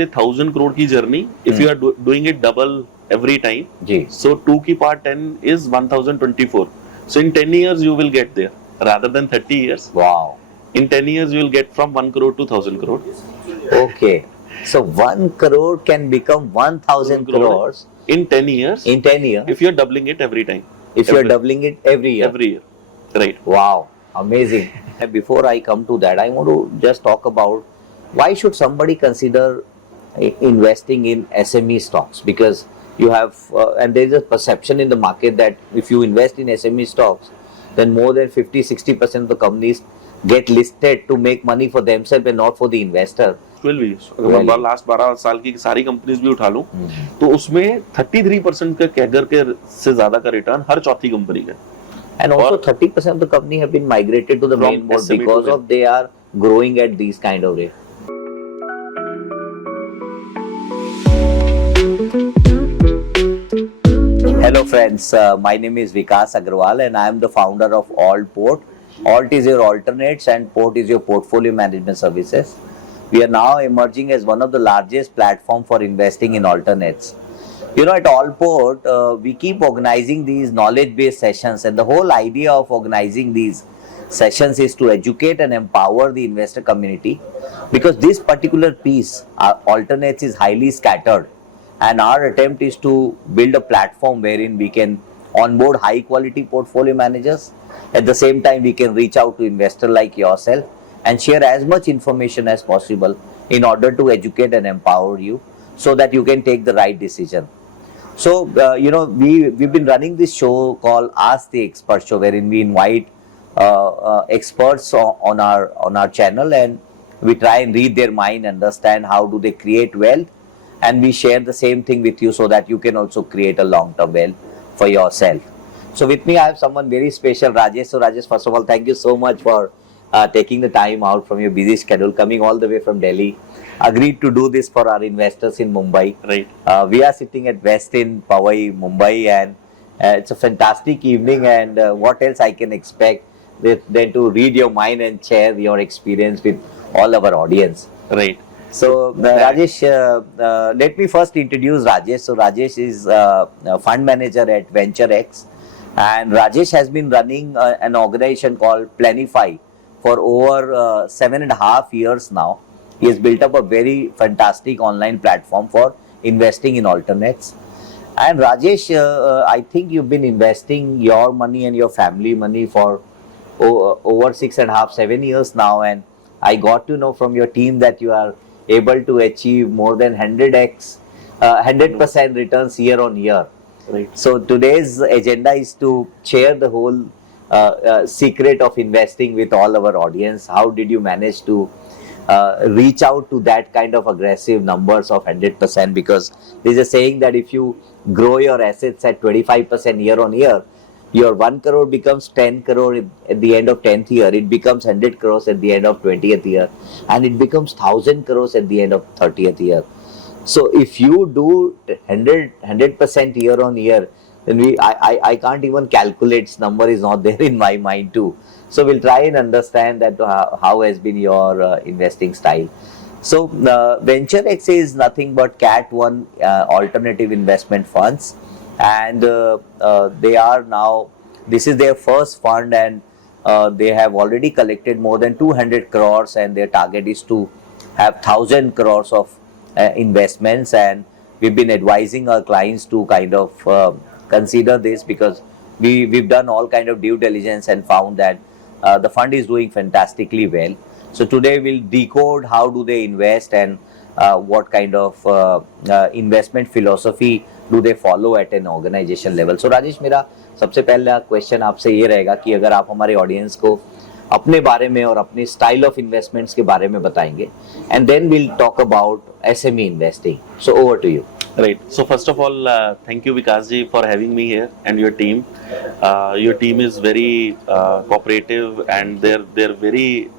1,000 crore की journey, if you are doing it double every time, जी so 2 की part 10 is 1024. So in 10 years you will get there rather than 30 years. wow In 10 years you will get from 1 crore to 1,000 crore. okay so 1 crore can become 1000 crores in 10 years in 10 years if you are doubling it every time. if you are doubling it every year. Every year. Right. Wow, amazing. Before I come to that, I want to just talk about why should somebody consider investing in SME stocks, because you have and there is a perception in the market that if you invest in SME stocks, then more than 50-60% of the companies get listed to make money for themselves and not for the investor. will be अगर मैं last 12 साल की सारी companies भी उठा लूं तो उसमें 33% का कैगर के से ज्यादा का रिटर्न हर चौथी कंपनी का. And also 30% of the company have been migrated to the main board SME because of they are growing at these kind of rate. Hello friends, my name is Vikas Agrawal and I am the founder of AltPort. Alt is your alternates and Port is your portfolio management services. We are now emerging as one of the largest platform for investing in alternates. You know, at Allport, we keep organizing these knowledge-based sessions, and the whole idea of organizing these sessions is to educate and empower the investor community, because this particular piece, alternates, is highly scattered, and our attempt is to build a platform wherein we can onboard high-quality portfolio managers. At the same time, we can reach out to investor like yourself and share as much information as possible in order to educate and empower you so that you can take the right decision. So, you know, we've been running this show called Ask the Expert Show, wherein we invite experts on our channel, and we try and read their mind, understand how do they create wealth, and we share the same thing with you so that you can also create a long-term wealth for yourself. So with me, I have someone very special, Rajesh. So Rajesh, first of all, thank you so much for taking the time out from your busy schedule, coming all the way from Delhi. Agreed to do this for our investors in Mumbai. Right. We are sitting at Westin Powai, Mumbai, and it's a fantastic evening. And what else I can expect than to read your mind and share your experience with all our audience. Right. So Rajesh, let me first introduce Rajesh. So Rajesh is a fund manager at VentureX, and Rajesh has been running an organization called Planify for over 7.5 years now. He has built up a very fantastic online platform for investing in alternates. And Rajesh, I think you've been investing your money and your family money for over 6.5, 7 years now. And I got to know from your team that you are able to achieve more than 100% returns year on year. Right. So today's agenda is to share the whole secret of investing with all our audience. How did you manage to reach out to that kind of aggressive numbers of 100%? Because there's a saying that if you grow your assets at 25% year on year, your 1 crore becomes 10 crore at the end of 10th year, it becomes 100 crores at the end of 20th year, and it becomes 1000 crores at the end of 30th year. So if you do 100% year on year, then I can't even calculate, number is not there in my mind too. So we'll try and understand that how has been your investing style. So VentureX is nothing but Cat1 alternative investment funds, and they are now, this is their first fund, and they have already collected more than 200 crores, and their target is to have 1000 crores of investments. And we've been advising our clients to kind of consider this, because we've done all kind of due diligence and found that the fund is doing fantastically well. So today we'll decode how do they invest and what kind of investment philosophy do they follow at an organization level. So Rajesh, मेरा सबसे पहला question आपसे ये रहेगा कि अगर आप हमारे ऑडियंस को अपने बारे में और अपने स्टाइल ऑफ इन्वेस्टमेंट्स के बारे में बताएंगे, and then will talk about SME investing. So over to you. Right. So first of all, thank you Vikas ji for having me here and your team. Your team is very cooperative, and they're very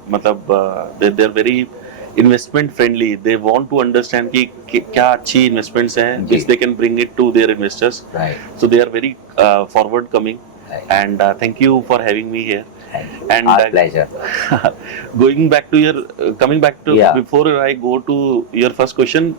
they're very investment friendly. They want to understand कि क्या अच्छी investments हैं which they can bring it to their investors. Right. So they are very forward coming. Right. And thank you for having me here. And our pleasure. Going back to your coming back to Yeah. before I go to your first question,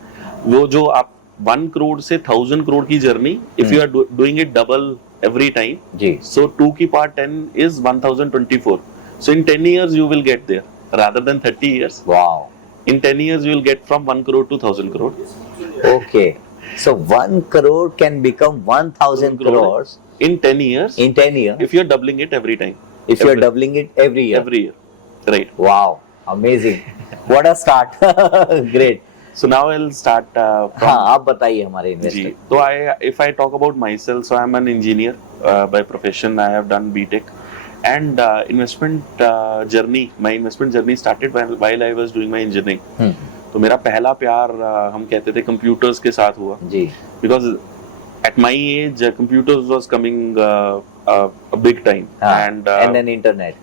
वो जो आप 1 करोड़ से 1000 करोड़ की journey, if you are doing it double every time, जी, so 2 की power 10 is 1024, so in 10 years you will get there rather than 30 years. wow, In 10 years you will get from 1 crore to 1000 crore. okay, so 1 crore can become 1000 crores In 10 years in 10 years if you are doubling it every time, if you are every- doubling it every year. every year, right? Wow, amazing. What a start. Great. So now I'll start from हाँ, आप बताइए हमारे जी. Investor. तो if I talk about myself, so I'm an engineer by profession. I have done BTech, and investment my investment journey started while I was doing my engineering. तो मेरा पहला प्यार हम कहते थे कंप्यूटर्स के साथ हुआ, जी, because at my age computers was coming a big time, and then internet.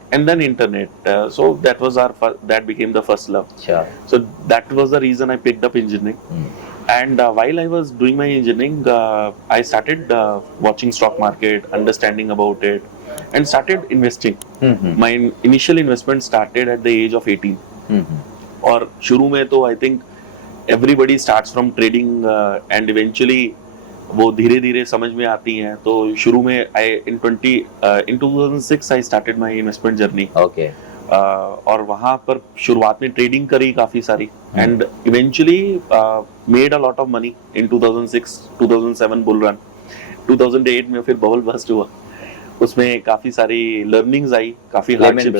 So that was that became the first love. Sure. So that was the reason I picked up engineering. And while I was doing my engineering, I started watching stock market, understanding about it, and started investing. My initial investment started at the age of 18. और शुरू में तो I think everybody starts from trading and eventually वो धीरे धीरे समझ में आती हैं. तो शुरू में in 2006 I started my investment journey. Okay. और वहाँ पर शुरुआत में ट्रेडिंग करी काफी सारी, and eventually made a lot of money in 2006-2007 bull run. 2008 में फिर बबल बस्ट हुआ, उसमें काफी सारी लर्निंग्स आई, काफी लेमन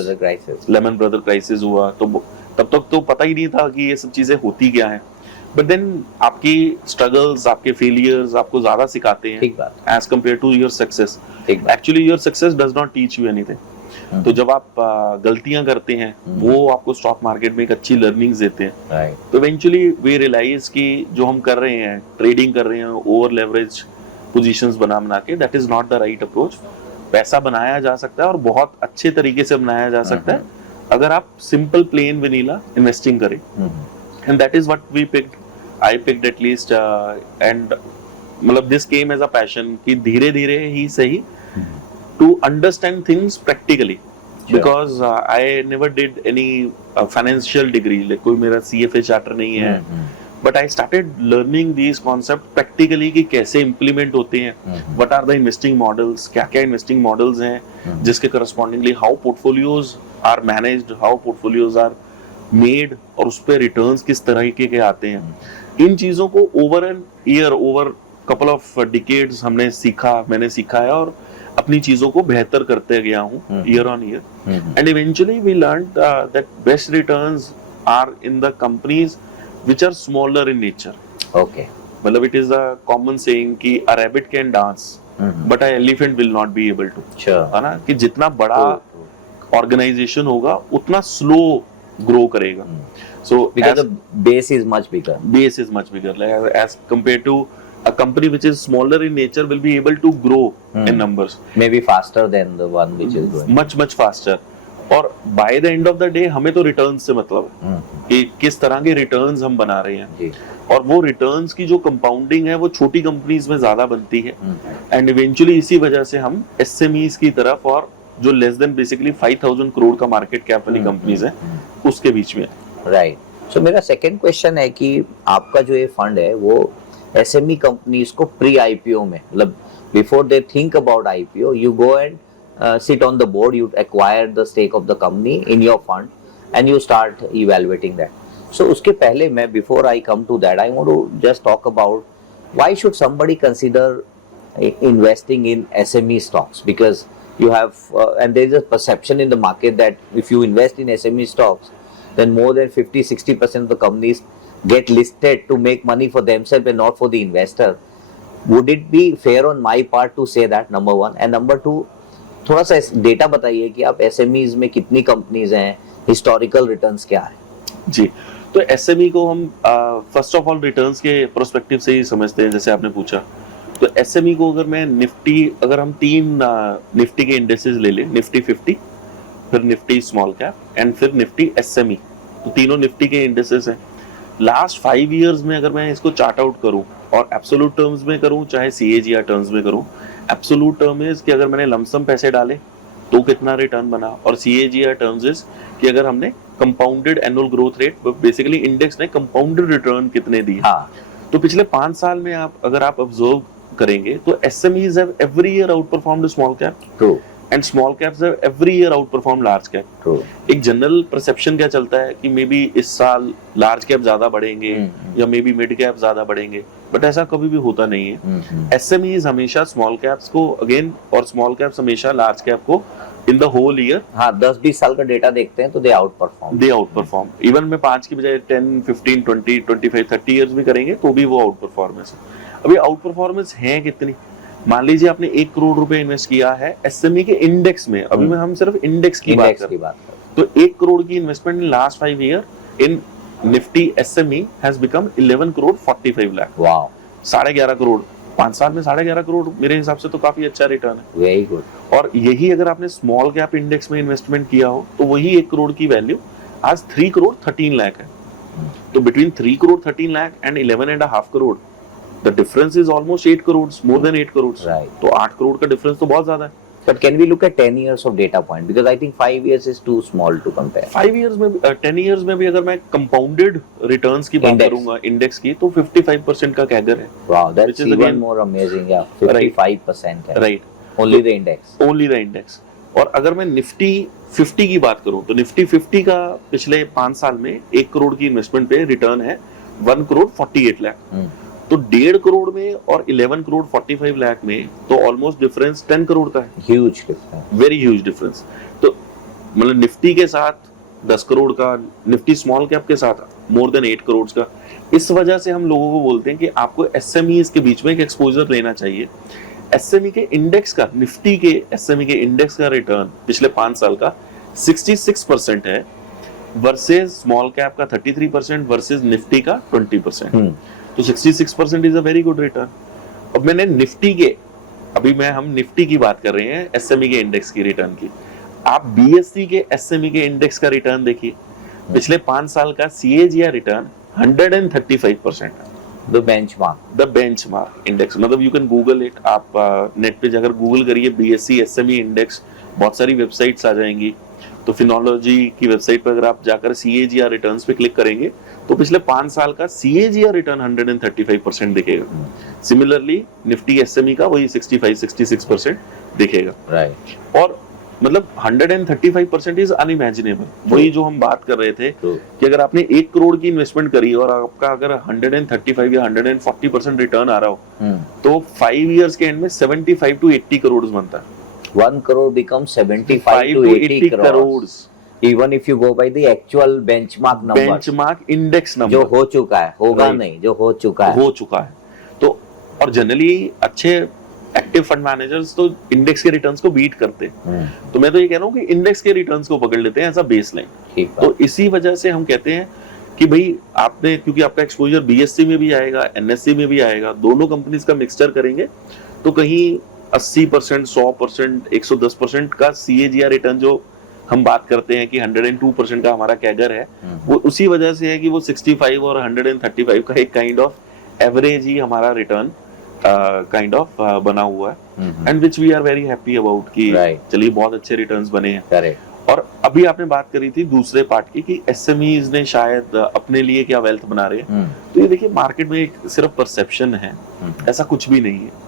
ब्रदर क्राइसिस हुआ. तो तब तक तो पता ही नहीं था कि ये सब चीजें होती क्या है, बट देन आपकी स्ट्रगल्स, आपके फेलियर्स आपको ज्यादा सिखाते हैं as compare to your success. Actually your success does not teach you anything. तो जब आप गलतियां करते हैं वो आपको स्टॉक मार्केट में एक अच्छी लर्निंग्स देते हैं. तो इवेंचुअली वी रियलाइज कि जो हम कर रहे हैं, ट्रेडिंग कर रहे हैं ओवर लेवरेज पोजीशंस बना के, that is not the right approach. पैसा बनाया जा सकता है और बहुत अच्छे तरीके से बनाया जा सकता है अगर आप सिंपल प्लेन वनीला इन्वेस्टिंग करें. And that is what we picked. I picked at least, and मतलब this came as a passion कि धीरे धीरे ही सही to understand things practically. Sure. Because I never did any financial degree, like कोई मेरा CFA charter नहीं है, but I started learning these concepts practically कि कैसे implement होते हैं, what are the investing models, क्या क्या investing models हैं, जिसके correspondingly how portfolios are managed, how portfolios are made, और उस पे returns किस तरीके के आते हैं. इन चीजों को over an year, over couple of decades मैंने सीखा है और अपनी चीजों को बेहतर करते गया हूँ year on year. And eventually we learned that best returns are in the companies which are smaller in nature. Okay, मतलब it is a common saying कि a rabbit can dance but a elephant will not be able to. है ना, कि जितना बड़ा organisation होगा उतना slow grow करेगा. So because the base is much bigger like as compared to a company which is smaller in nature will be able to grow in numbers, maybe faster than the one which is growing much faster. और by the end of the day हमें तो returns से मतलब है कि किस तरह के रिटर्न्स हम बना रहे हैं. और वो रिटर्न्स की जो कंपाउंडिंग है वो छोटी कंपनीज में ज्यादा बनती है. एंड इवेंचुअली इसी वजह से हम एसएमईज की तरफ, और जो लेस देन बेसिकली 5000 करोड़ का मार्केट कैप वाली कंपनीज है उसके बीच में. राइट. सो मेरा सेकंड क्वेश्चन है कि आपका जो ये फंड है वो SME कंपनीज को प्री IPO में, मतलब before they think about IPO, you go and sit on the board, you acquire the stake of the company in your fund and you start evaluating that. So उसके पहले मैं, before I come to that, I want to just talk about why should somebody consider investing in SME stocks, because you have and there is a perception in the market that if you invest in SME stocks then more than 50-60% of the companies get listed to make money for themselves and not for the investor. Would it be fair on my part to say that, number one? And number two, थोड़ा सा data बताइए कि आप SMEs में कितनी companies हैं, historical returns क्या है? जी, तो SME को हम फर्स्ट ऑफ ऑल रिटर्न्स के प्रोस्पेक्टिव से ही समझते हैं, जैसे आपने पूछा. तो SME को अगर मैं अगर हम 3 निफ्टी के इंडेक्सेस ले लें, निफ्टी 50, फिर निफ्टी स्मॉल कैप एंड फिर निफ्टी SME, तो तीनों निफ्टी के इंडेक्सेस हैं. लास्ट 5 इयर्स में अगर मैं इसको चार्ट आउट करूं और एब्सोल्यूट टर्म्स में करूं चाहे CAGR टर्म्स में करूं, एब्सोल्यूट टर्म इज कि अगर मैंने लमसम पैसे डाले तो कितना रिटर्न बना, और CAGR टर्म्स इज कि अगर हमने compounded annual growth rate, basically index ने कंपाउंडेड रिटर्न कितने दिए. तो पिछले 5 साल में आप अगर आप ऑब्जर्व करेंगे तो SMEs have every year outperformed small cap True, and small caps have every year outperformed large cap. true. एक जनरल परसेप्शन क्या चलता है कि मे बी इस साल लार्ज कैप ज्यादा बढ़ेंगे या मे बी मिड कैप ज्यादा बढ़ेंगे, बट ऐसा कभी भी होता नहीं है। SMEs हमेशा स्मॉल कैप्स को अगेन और स्मॉल कैप्स हमेशा लार्ज कैप को इन द होल ईयर हाँ 10-20 साल का डेटा देखते हैं तो दे आउट परफॉर्म। इवन में 5 की बजाय 10, 15, 20, 25, 30 इयर्स भी करेंगे तो भी वो आउट परफॉर्मेंस है। अभी आउट परफॉर्मेंस है कितनी, मान लीजिए आपने 1 करोड़ रुपए इन्वेस्ट किया है SME के इंडेक्स में, अभी में हम सिर्फ इंडेक्स की बात कर रहे हैं, तो 1 करोड़ की investment in last 5 year in Nifty SME has become 11 crore 45 lakh. Wow, 11.5 crore 5 साल में 11.5 करोड़ मेरे हिसाब से तो काफी अच्छा रिटर्न है। Very good. और यही अगर आपने स्मॉल कैप इंडेक्स में इन्वेस्टमेंट किया हो तो वही 1 करोड़ की वैल्यू आज 3 करोड़ 13 लाख है। तो between 3 crore 13 lakh and 11.5 crore the difference is almost 8 crore, more than 8 crore. Right. तो 8 करोड़ का डिफरेंस तो बहुत ज्यादा है। But can we look at 10 years of data point? Because I think 5 years is too small to compare. 5 years में 10 इयर्स में भी अगर मैं कंपाउंडेड रिटर्न्स की बात Index. करूंगा इंडेक्स की तो 55% का कैगर है। Wow, that's Which is even again- more amazing. Yeah, 55% है. Right, Only the index. Only the index. और अगर मैं निफ्टी 50 की बात करूं तो निफ्टी 50 का पिछले 5 साल में 1 करोड़ की इन्वेस्टमेंट पे रिटर्न है 1 करोड़ 48 लाख। तो 1.5 करोड़ में और 11 करोड़ 45 लाख में तो ऑलमोस्ट डिफरेंस 10 करोड़ का है। Huge difference. Very huge difference. तो मतलब निफ्टी के साथ 10 करोड़ का, निफ्टी स्मॉल कैप के साथ मोर देन 8 करोड़ का। इस वजह से हम लोगों को बोलते हैं कि आपको SMEs के बीच में एक एक्सपोजर लेना चाहिए। SME के इंडेक्स का, निफ्टी के SME के इंडेक्स का रिटर्न पिछले 5 साल का 66% है वर्सेस स्मॉल कैप का 33% वर्सेस निफ्टी का 20%। तो 66% is a very good return. अब मैंने निफ्टी के, अभी हम निफ्टी की बात कर रहे हैं SME के इंडेक्स की रिटर्न की। आप BSE के SME के इंडेक्स का रिटर्न देखिए, पिछले 5 साल का CAGR रिटर्न 135% है। The benchmark. The benchmark index, मतलब यू कैन गूगल इट, आप नेट पे जाकर गूगल करिए BSE SME इंडेक्स, बहुत सारी वेबसाइट्स आ जाएंगी। तो फिनोलॉजी की वेबसाइट पर अगर आप जाकर CAGR रिटर्न्स पे क्लिक करेंगे तो पिछले 5 साल का CAGR रिटर्न 135% दिखेगा। सिमिलरली निफ्टी SME का वही 65-66% दिखेगा। Right. और मतलब 135% इज अनइमेजिनेबल। वही जो हम बात कर रहे थे True. कि अगर आपने 1 करोड़ की इन्वेस्टमेंट करी और आपका अगर 135 या 140% रिटर्न आ रहा हो तो 5 इयर्स के एंड में 75 to 80 करोड़ बनता है। 1 crore becomes 75 to 80 crores. Even if you go by the actual benchmark number. Benchmark index जो नंबर हो चुका है, होगा Right. नहीं, जो हो चुका है. हो चुका है। तो और जनरली अच्छे एक्टिव फंड मैनेजर्स तो इंडेक्स के रिटर्न्स को बीट करते हैं। तो मैं तो ये कह रहा हूँ कि इंडेक्स के रिटर्न्स को पकड़ लेते हैं एज अ बेसलाइन। ठीक तो है. इसी वजह से हम कहते हैं कि भाई आपने, क्योंकि आपका एक्सपोजर BSE में भी आएगा, NSE में भी आएगा, दोनों कंपनीज का मिक्सचर करेंगे तो कहीं 80%, 100%, 110% का CAGR रिटर्न जो हम बात करते हैं कि 102% का हमारा कैगर है, वो उसी वजह से है कि वो 65 और 135 का एक काइंड ऑफ एवरेज ही हमारा रिटर्न काइंड ऑफ बना हुआ है, and which we are very happy about कि Right. चलिए बहुत अच्छे रिटर्न्स बने हैं। Correct. और अभी आपने बात करी थी दूसरे पार्ट की कि SMEs ने शायद अपने लिए क्या वेल्थ बना रहे हैं, तो ये देखिए मार्केट में एक सिर्फ परसेप्शन है, ऐसा कुछ भी नहीं है।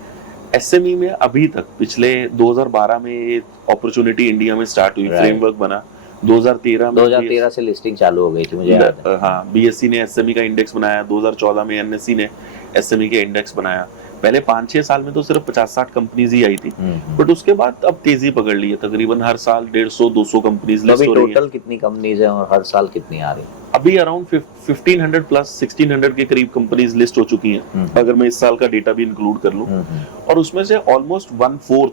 SME में अभी तक पिछले 2012 में ये अपॉर्चुनिटी इंडिया में स्टार्ट हुई, Right. फ्रेमवर्क बना 2013 में 2013 से लिस्टिंग चालू हो गई थी, मुझे याद है. हाँ, BSE ने SME का इंडेक्स बनाया, 2014 में NSE ने SME के इंडेक्स बनाया। पहले 5-6 साल में तो सिर्फ 50-60 कंपनीज ही आई थी, बट उसके बाद अब तेजी पकड़ ली है, तकरीबन हर साल 150-200 कंपनीज लिस्ट हो रही है। टोटल कितनी कंपनीज है और हर साल कितनी आ रही है? अभी अराउंड 1500 प्लस 1600 के करीब कंपनीज लिस्ट हो चुकी हैं, अगर मैं इस साल का डेटा भी इंक्लूड कर लूं। और उसमें से ऑलमोस्ट 1/4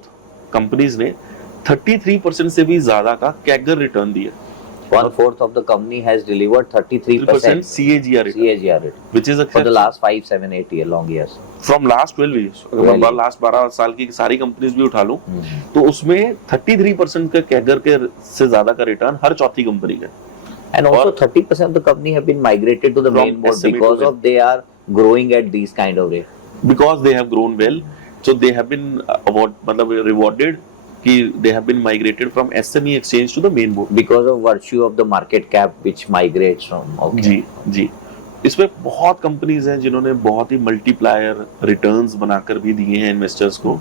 कंपनीज ने 33% से भी ज्यादा का कैगर रिटर्न दिया। 1/4 of the company has delivered 33% CAGR return, CAGR rate which is for the last 5, 7, 8 year long years. from last 12 years। अगर मैं लास्ट 12 साल की सारी कंपनीज भी उठा लूं तो उसमें 33% का कैगर के से ज्यादा का रिटर्न हर चौथी कंपनी का। And also 30% of the company have been migrated to the From main board SME to because main. of they are growing at these kind of rate. Because they have grown well, so they have been मतलब rewarded कि they have been migrated from SME exchange to the main board। Because of virtue of the market cap which migrates from. Okay. जी। इसमें बहुत companies हैं जिन्होंने बहुत ही multiplier returns बनाकर भी दिए हैं इन्वेस्टर्स को,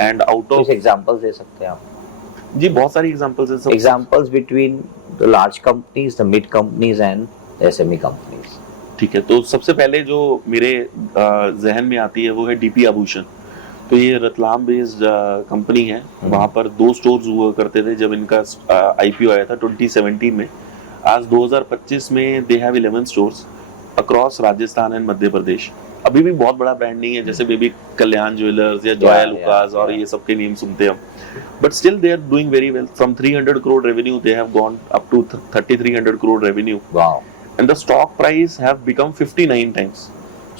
एंड आउट ऑफ कुछ एग्जांपल्स दे सकते हैं आप? जी बहुत सारी एग्जांपल्स हैं। Examples between the large companies, the mid companies and SME companies. ठीक है, तो सबसे पहले जो मेरे जहन में आती है वो है डीपी आभूषण। तो ये रतलाम बेस्ड कंपनी है, वहाँ पर 2 स्टोर्स हुआ करते थे जब इनका आईपीओ आया था 2017 में। आज 2025 में they have 11 stores across Rajasthan and Madhya Pradesh. अभी भी बहुत बड़ा ब्रांड नहीं है, जैसे बेबी कल्याण ज्वेलर्स या जॉय लुकास और ये सब के नेम सुनते हैं हम, but still they are doing very well. From 300 crore revenue they have gone up to 3300 crore revenue, Wow. and the stock price have become 59 times.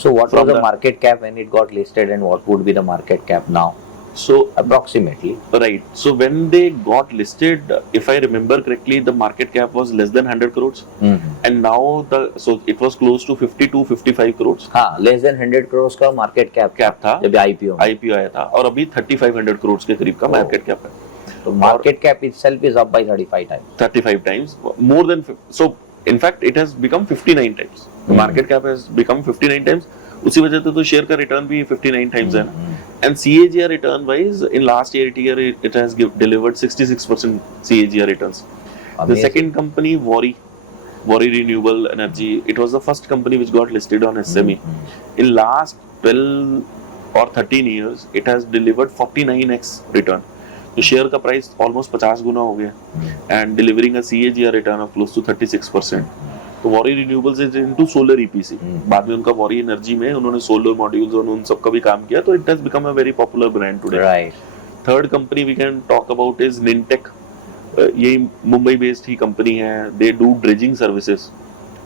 So what From was the the- market cap when it got listed and what would be the market cap now? So Approximately. right, so when they got listed, if I remember correctly, the market cap was less than 100 crores, and now so it was close to 52-55 crores हाँ, less than 100 crores का market cap था जब IPO में। IPO आया था, और अभी 3500 crores के करीब का Oh. मार्केट कैप है। तो market cap itself is up by 35 times. 35 times more than so in fact it has become 59 times. The market cap has become 59 times. उसी वजह से तो शेयर का रिटर्न भी 59 times है ना। And CAGR return wise in last 8 year it has delivered 66% CAGR returns. The Amazing. second company Worry Renewable Energy, it was the first company which got listed on SME. In last 12 or 13 years it has delivered 49x return. तो share का price almost 50 गुना हो गया and delivering a CAGR return of close to 36%। तो Waaree renewables is into solar EPC। बाद में उनका worry energy में उन्होंने सोलर मॉड्यूल्स और उन सब का भी काम किया, तो it has become a very popular brand today. Right. Third company we can talk about is Nintec. ये मुंबई बेस्ड ही कंपनी है, दे डू ड्रेजिंग सर्विसेज।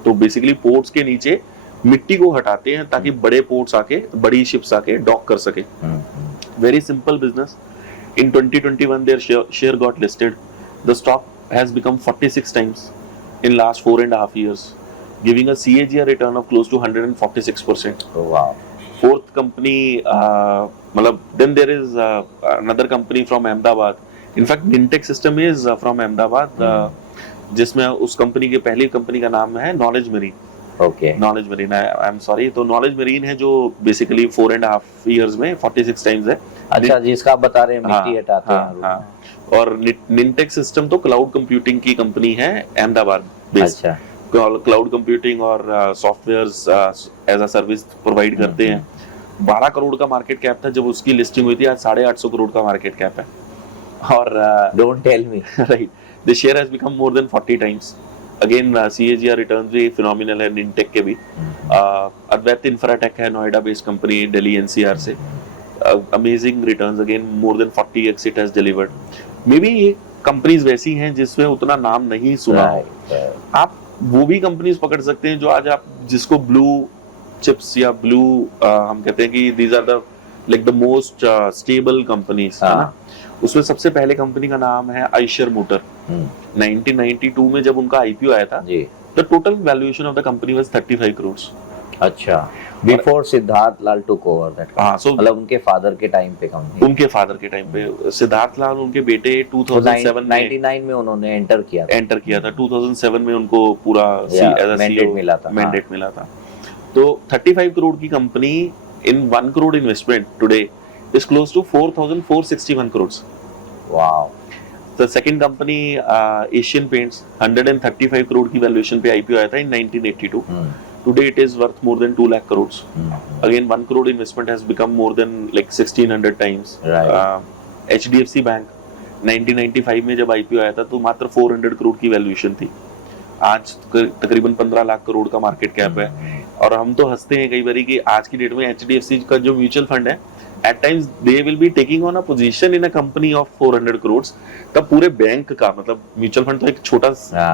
तो बेसिकली पोर्ट्स के नीचे मिट्टी को हटाते हैं ताकि बड़े पोर्ट्स आके, बड़ी शिप्स आके डॉक कर सके। Very simple business. In 2021, their share got listed. The stock has become 46 times in last 4.5 years, giving a CAGR return of close to 146%. Oh, wow. Fourth company, मतलब then there is another company from Ahmedabad. In fact, Nintech system is from Ahmedabad, जिसमें उस company के पहली company का नाम है knowledge marine. Okay. Knowledge marine, I am sorry, तो knowledge marine है जो बेसिकली 4.5 years में 46 टाइम्स है। अच्छा, जिसका आप बता रहे हैं मिट्टी हटाते हैं। हाँ। और निनटेक सिस्टम तो क्लाउड कंप्यूटिंग की कंपनी है अहमदाबाद बेस्ड। अच्छा। क्लाउड कंप्यूटिंग और softwares as a service provide करते हैं। 12 करोड़ का मार्केट कैप था जब उसकी लिस्टिंग हुई थी, आज 850 करोड़ का मार्केट कैप है। और Don't tell me. Right, the share has become more than 40 times. Again CAGR returns भी फिनोमिनल है निनटेक के भी। अद्वैत इंफ्राटेक है Noida based company, Delhi NCR से। Amazing returns, again more than 40x it has delivered. May be ये companies वैसी हैं जिसमें उतना नाम नहीं सुना हो। आप वो भी कंपनीज पकड़ सकते हैं जो आज आप जिसको ब्लू चिप्स या ब्लू हम कहते हैं कि these are the like the most stable companies, है ना। उसमें सबसे पहले कंपनी का नाम है आइशर मोटर। 1992 में जब उनका IPO आया था, जी। The total valuation of the company was 35 crore. अच्छा, before Siddharth Lal took over that. हाँ, सो मतलब उनके फादर के टाइम पे कंपनी। उनके फादर के टाइम पे सिद्धार्थ लाल, उनके बेटे 2007 में 99 में उन्होंने एंटर किया था। 2007 में उनको पूरा मैंडेट मिला था। मैंडेट मिला था। तो 35 करोड़ की company in 1 crore investment today is close to 4461 crore. Wow. The second company Asian Paints, 135 crore की वैल्यूएशन पे IPO आया था इन 1982। Today it is worth more than 2 lakh crores. Again, 1 crore investment has become more than like 1600 times. Right. HDFC Bank 1995 में जब IPO आया था तो मात्र 400 करोड़ की वैल्यूएशन थी। आज तकरीबन 15 लाख करोड़ का मार्केट कैप है। और हम तो हंसते हैं कई बार कि आज की डेट में HDFC का जो म्यूचुअल फंड है, at times they will be taking on a position in a company of 400 crores। तब पूरे बैंक का, मतलब म्यूचुअल फंड तो एक छोटा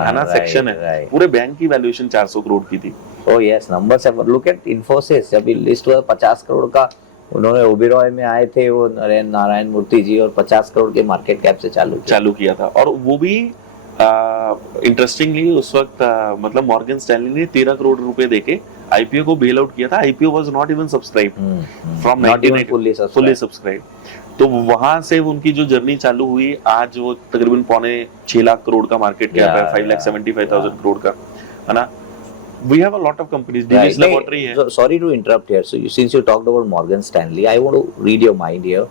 है ना सेक्शन है, पूरे बैंक की वैल्यूएशन 400 करोड़ की थी। Oh yes, numbers have look at Infosys, जब लिस्ट हुआ 50 करोड़ का, उन्होंने ओबेरॉय में आए थे वो नारायण मूर्ति जी, और 50 करोड़ के मार्केट कैप से चालू किया था। और वो भी इंटरेस्टिंगली उस वक्त मतलब मॉर्गन स्टैनली ने 13 करोड़ रुपए देके IPO को बेल आउट किया था। IPO was not even subscribed from 1980, fully subscribed. तो वहां से उनकी जो जर्नी चालू हुई, आज वो तकरीबन 6.25 लाख करोड़ का मार्केट कैप है, 5,75,000 करोड़ का, है ना। We have a lot of companies. Divi's Laboratory है. So, sorry to interrupt here. So, since you talked about Morgan Stanley, I want to read your mind here.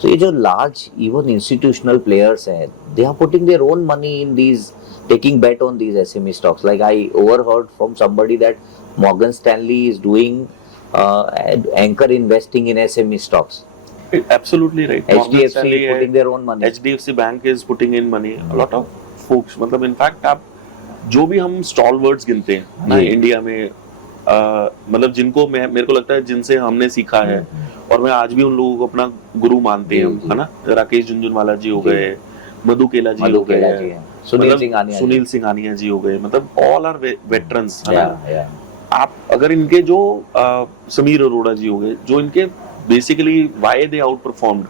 So, ये जो large, even institutional players हैं, they are putting their own money in these, taking bet on these SME stocks. Like I overheard from somebody that Morgan Stanley is doing anchor investing in SME stocks. Absolutely right. Morgan HDFC Stanley is putting their own money. HDFC Bank is putting in money. A lot of folks. मतलब in fact आप जो भी हम stalwarts गिनते हैं ना India में, मतलब जिनको मेरे को लगता है जिनसे हमने सीखा है और मैं आज भी उन लोगों को अपना गुरु मानते हैं, है ना, राकेश झुनझुनवाला जी हो गए, मधु केला जी हो गए, सुनील सिंघानिया जी हो गए, मतलब ऑल आर वेटरन्स, है ना. आप अगर इनके जो समीर अरोड़ा जी हो गए, जो इनके basically why they out performed,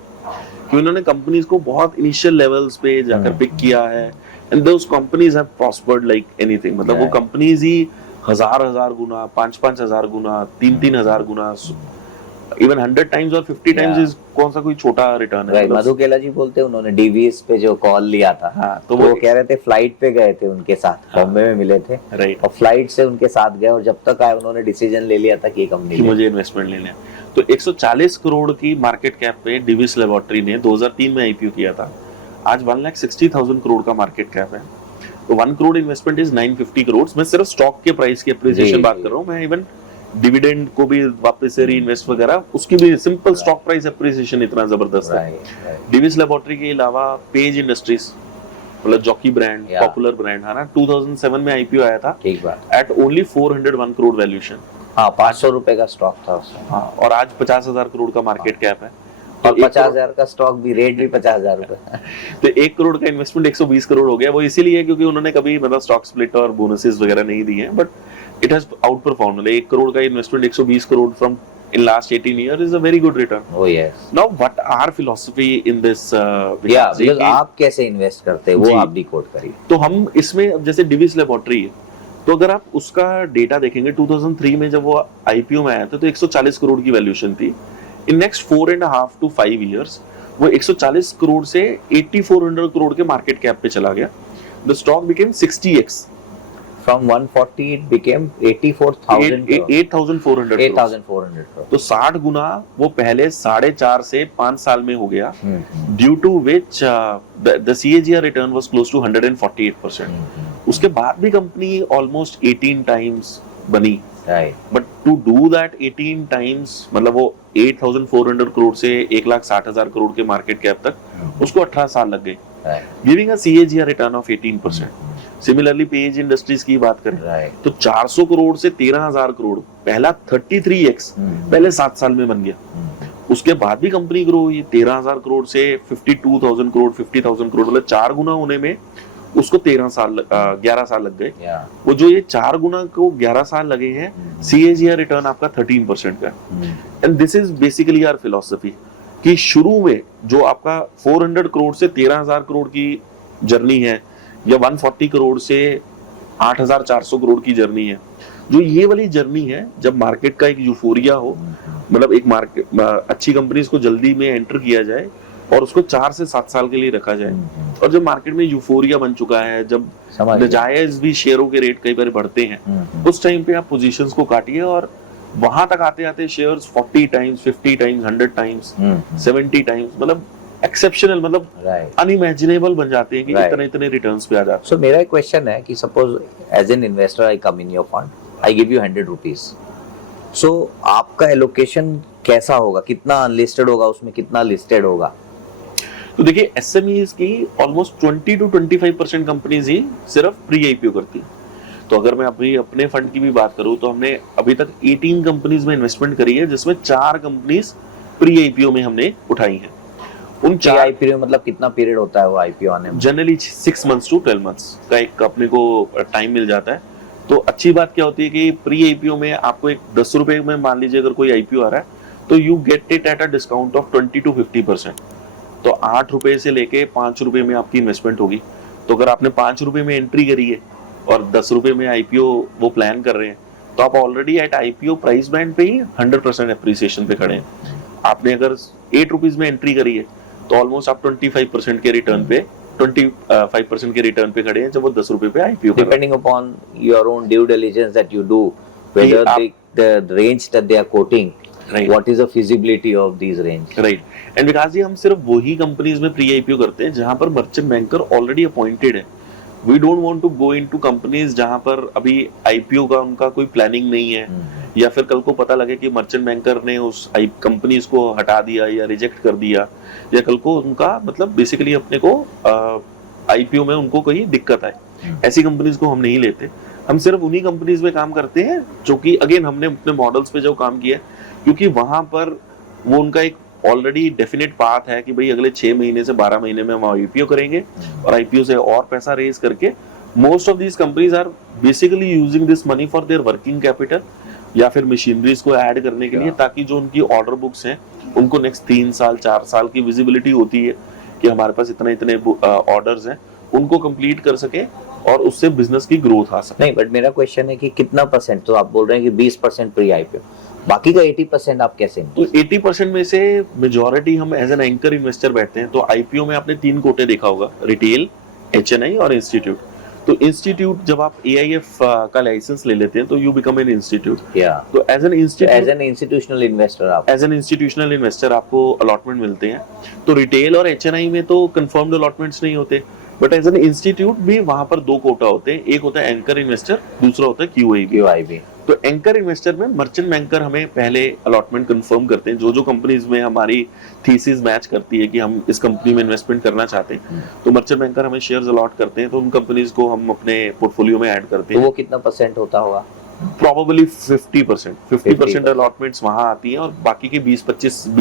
कि उन्होंने कंपनीज को बहुत इनिशियल लेवल्स पे जाकर पिक किया है, and those companies have prospered like anything. मतलब वो कंपनीज ही हजार गुना, 5,000 गुना, 3,000 गुना, इवन 100 टाइम्स और 50 टाइम्स इज कौन सा कोई छोटा रिटर्न है. मधु केला जी बोलते हैं उन्होंने डीवीएस पे जो कॉल लिया था, तो वो कह रहे थे फ्लाइट पे गए थे उनके साथ, बॉम्बे में मिले थे, और फ्लाइट से उनके साथ गए और जब तक आए उन्होंने डिसीजन ले लिया था कि ये कंपनी मुझे इन्वेस्टमेंट लेना है. तो 140 करोड़ की मार्केट कैप पे डिविस लेबोरेटरी ने 2003 में आईपीओ किया था. आज 1,60,000 करोड़ का मार्केट कैप है. तो 1 करोड़ इन्वेस्टमेंट इज 950 करोड़. मैं सिर्फ स्टॉक के प्राइस की एप्रिसिएशन बात कर रहा हूँ, मैं इवन डिविडेंड को भी वापस से रीइन्वेस्ट वगैरह, उसकी भी सिंपल स्टॉक प्राइस एप्रिसिएशन इतना जबरदस्त है. डिविस लेबोरेटरी के अलावा पेज इंडस्ट्रीज, मतलब जॉकी ब्रांड, पॉपुलर ब्रांड, है ना, 2007 में आईपीओ आया था एट ओनली 401 करोड़ वैल्यूएशन. हाँ, 500 रुपए का स्टॉक था उसमें. हाँ, और आज 50,000 करोड़ का मार्केट कैप है. और 50,000 का स्टॉक भी, रेट भी 50,000 रुपए. तो 1 करोड़ का इन्वेस्टमेंट 120 करोड़ हो गया. वो इसीलिए क्योंकि उन्होंने कभी मतलब स्टॉक स्प्लिट और बोनसेस वगैरह नहीं दिए हैं, but it has out performed. मतलब 1 करोड़ का investment 120 crore from in last 18 years is a very good return. Oh yes. Now what our philosophy in this because आप कैसे इन्वेस्ट करते हैं वो आप डिकोड करिए. तो हम इसमें जैसे डिविस लेबोरेटरी है, तो अगर आप उसका डेटा देखेंगे 2003 में जब वो आईपीओ में आया था तो 140 करोड़ की वैल्यूएशन थी. इन नेक्स्ट 4.5 to 5 years वो 140 करोड़ से 8400 करोड़ के मार्केट कैप पे चला गया. The stock became 60x. From 140 it became 84,000 8,400 crore. तो 60 गुना वो पहले 4.5 से 5 साल में हो गया, due to which the CAGR return was close to 148%. उसके बाद भी कंपनी ऑलमोस्ट 18 टाइम्स बनी. But to do that 18 times, मतलब वो 8,400 करोड़ से 1,60,000 करोड़ के मार्केट कैप तक उसको 18 साल लग गए, giving a CAGR return of 18%. Similarly page industries की बात करें तो 400 करोड़ से 13,000 करोड़, पहला 33x पहले 7 साल में बन गया. उसके बाद भी कंपनी ग्रो हुई 13,000 करोड़ से 52,000 करोड़, 50,000 करोड़, मतलब 4 गुना होने में उसको 11 साल लग गए. वो जो ये 4 गुना को 11 साल लगे हैं, CAGR रिटर्न आपका 13% का. And this is basically our philosophy कि शुरू में जो आपका 400 करोड़ से 13,000 करोड़ की जर्नी है, या 140 करोड़ से 8,400 करोड़ की जर्नी है, जो ये वाली जर्नी है, जब मार्केट का एक यूफोरिया हो, मतलब एक मार्केट अच्छी कंपनीज को जल्दी में एंटर किया जाए और उसको 4 से 7 साल के लिए रखा जाए, और जब मार्केट में यूफोरिया बन चुका है, जब नाजायज भी शेयरों के रेट कई बार बढ़ते हैं, उस टाइम पे आप पोजीशंस को काटिए और वहां तक आते आते shares 40 times, 50 times, 100 times, 70 times, मतलब एक्सेप्शनल, मतलब अनइमेजिनेबल बन जाते हैं कि इतने रिटर्न्स पे आ जाते हैं. सो मेरा एक क्वेश्चन है कि suppose as an investor I come in your fund, I give you 100 rupees, so आपका एलोकेशन कैसा होगा, कितना अनलिस्टेड होगा उसमें, कितना लिस्टेड होगा? तो देखिए एसएमईज की ऑलमोस्ट 20 to 25% कंपनीज ही सिर्फ प्री आईपीओ करती है. तो अगर मैं अभी अपने फंड की भी बात करूं तो हमने अभी तक 18 कंपनीज में इन्वेस्टमेंट करी है, जिसमें 4 कंपनीज प्री आईपीओ में हमने उठाई हैं. उन 4 आईपीओ मतलब कितना पीरियड होता है वो आईपीओ आने में? जनरली 6 months to 12 months का एक अपने को टाइम मिल जाता है. तो अच्छी बात क्या होती है कि प्री आईपीओ में आपको एक 10 रुपए में मान लीजिए अगर कोई आईपीओ आ रहा है तो you get it at a discount of 20 to 50%. तो 8 रुपए से लेके 5 रुपए में आपकी इन्वेस्टमेंट होगी. तो अगर आपने 5 रुपए में एंट्री करी है और 10 रुपए में आईपीओ वो प्लान कर रहे हैं, तो आप already at IPO price band पे ही 100% एप्रिसिएशन पे खड़े हैं. आपने अगर 8 रुपीज में एंट्री करी है तो ऑलमोस्ट आप 25% के रिटर्न पे 25% के रिटर्न पे खड़े हैं जब वो 10 रुपए पे आईपीओ कर रहे Depending upon your own due diligence that you do, whether the range that they are quoting, Right. what is the feasibility of these range? हैं। राइट एंड विकास जी हम सिर्फ वही कंपनीज में प्री आईपीओ करते हैं जहां पर मर्चेंट बैंकर ऑलरेडी अपॉइंटेड है। We don't want to go into companies जहां पर अभी आईपीओ का उनका कोई प्लानिंग नहीं है, या फिर कल को पता लगे कि मर्चेंट बैंकर ने उस कंपनीज को हटा दिया या रिजेक्ट कर दिया, या कल को उनका मतलब बेसिकली अपने को आईपीओ में उनको कोई दिक्कत आए। ऐसी कंपनीज को हम नहीं लेते। हम सिर्फ उन्हीं कंपनीज में काम करते हैं जो कि अगेन हमने अपने मॉडल्स पे जो काम किया है, क्योंकि वहां पर वो उनका एक ऑलरेडी डेफिनेट पाथ है कि भाई अगले 6 महीने से 12 महीने में हम आईपीओ करेंगे और आईपीओ से और पैसा रेज करके most of these companies are basically using this money for their working capital या फिर मशीनरीज को ऐड करने के लिए, ताकि जो उनकी ऑर्डर बुक्स हैं उनको नेक्स्ट 3 साल 4 साल की विजिबिलिटी होती है कि हमारे पास इतने ऑर्डर्स हैं, उनको कंप्लीट कर सके और उससे बिजनेस की ग्रोथ आ सके। नहीं, बट मेरा क्वेश्चन है कि कितना परसेंट, तो आप बोल रहे हैं कि 20% प्री आईपीओ, बाकी का 80% आप कैसे? तो 80% में से मेजॉरिटी हम एज एन एंकर इन्वेस्टर बैठते हैं। तो आईपीओ में आपने 3 कोटे देखा होगा, रिटेल, एचएनआई और इंस्टीट्यूट। तो इंस्टीट्यूट जब आप एआईएफ का लाइसेंस ले लेते हैं तो यू बिकम एन इंस्टीट्यूट। तो एज एन इंस्टीट्यूशनल इन्वेस्टर आप एज एन इंस्टीट्यूशनल इन्वेस्टर आपको अलॉटमेंट मिलते हैं। तो रिटेल और एचएनआई में तो कंफर्म्ड अलॉटमेंट्स नहीं होते, बट एज एन इंस्टीट्यूट भी वहां पर 2 कोटा होते हैं। एक होता है एंकर इन्वेस्टर, दूसरा होता है क्यूआईबी। तो एंकर इन्वेस्टर में मर्चेंट बैंकर हमें पहले अलॉटमेंट कंफर्म करते हैं। जो कंपनीज में हमारी थीसिस मैच करती है कि हम इस कंपनी में इन्वेस्टमेंट करना चाहते हैं, तो मर्चेंट बैंकर हमें शेयर्स अलॉट करते हैं। तो उन कंपनीज को हम अपने पोर्टफोलियो में ऐड करते हैं। तो वो कितना परसेंट होता होगा? प्रोबेबली 50% अलॉटमेंट्स वहां आती हैं और बाकी के 20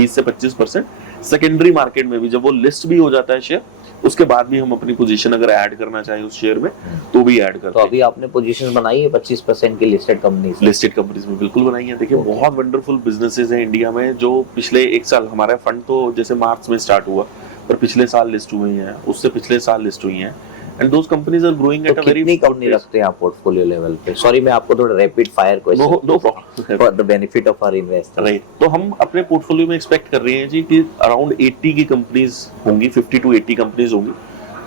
से 25% सेकेंडरी मार्केट में भी जब वो लिस्ट भी हो जाता है शेयर, उसके बाद भी हम अपनी पोजीशन अगर ऐड करना चाहें उस शेयर में तो भी ऐड करते हैं। तो अभी आपने पोजीशन बनाई है 25% की लिस्टेड कंपनीज में बिल्कुल बनाई है। देखिए बहुत वंडरफुल बिजनेसेस हैं इंडिया में जो पिछले 1 साल, हमारा फंड तो जैसे मार्च में स्टार्ट हुआ पर पिछले साल लिस्ट हुई हैं, उससे पिछले साल लिस्ट हुई हैं, and those companies are growing at a very. कितनी कंपनी रखते हैं आप पोर्टफोलियो लेवल पे? सॉरी, मैं आपको थोड़ा rapid fire question, no problem, for the benefit of our investor. Right. तो हम अपने पोर्टफोलियो में एक्सपेक्ट कर रहे हैं जी कि अराउंड 80 की कंपनीज होंगी, 50 to 80 कंपनीज होंगी।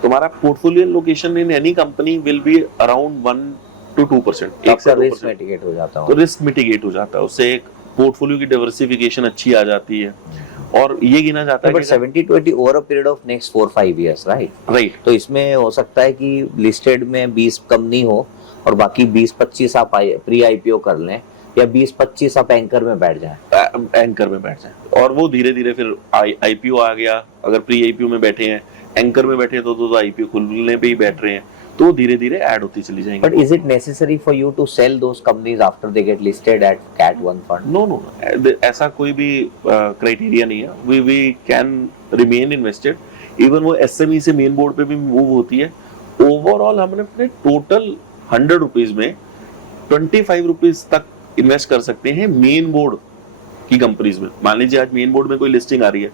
तो हमारा portfolio location in any company will be around 1 to 2%। एक से रिस्क मिटिगेट हो जाता है। तो रिस्क मिटिगेट हो जाता है, उससे एक पोर्टफोलियो की डाइवर्सिफिकेशन अच्छी आ जाती है। और ये गिना जाता है but 70-80 over a period of next 4-5 years, right? तो इसमें हो सकता है कि लिस्टेड में 20 कंपनी हो और बाकी 20-25 आप प्री आईपीओ कर लें, या 20-25 आप एंकर में बैठ जाएं। और वो धीरे धीरे फिर आईपीओ आ गया, अगर प्री आईपीओ में बैठे हैं, एंकर में बैठे तो आईपीओ खुलने पे ही बैठ रहे हैं, तो धीरे धीरे ऐड होती चली जाएंगी। But is it necessary for you to sell those companies after they get listed at Cat 1 fund? No, ऐसा कोई भी क्राइटेरिया नहीं है। We can remain invested. Even वो एसएमई से मेन बोर्ड पे भी मूव होती है। ओवरऑल हमने अपने टोटल 100 रुपीज में 25 रुपीज तक इन्वेस्ट कर सकते हैं मेन बोर्ड की कंपनीज में। मान लीजिए आज मेन बोर्ड में कोई लिस्टिंग आ रही है,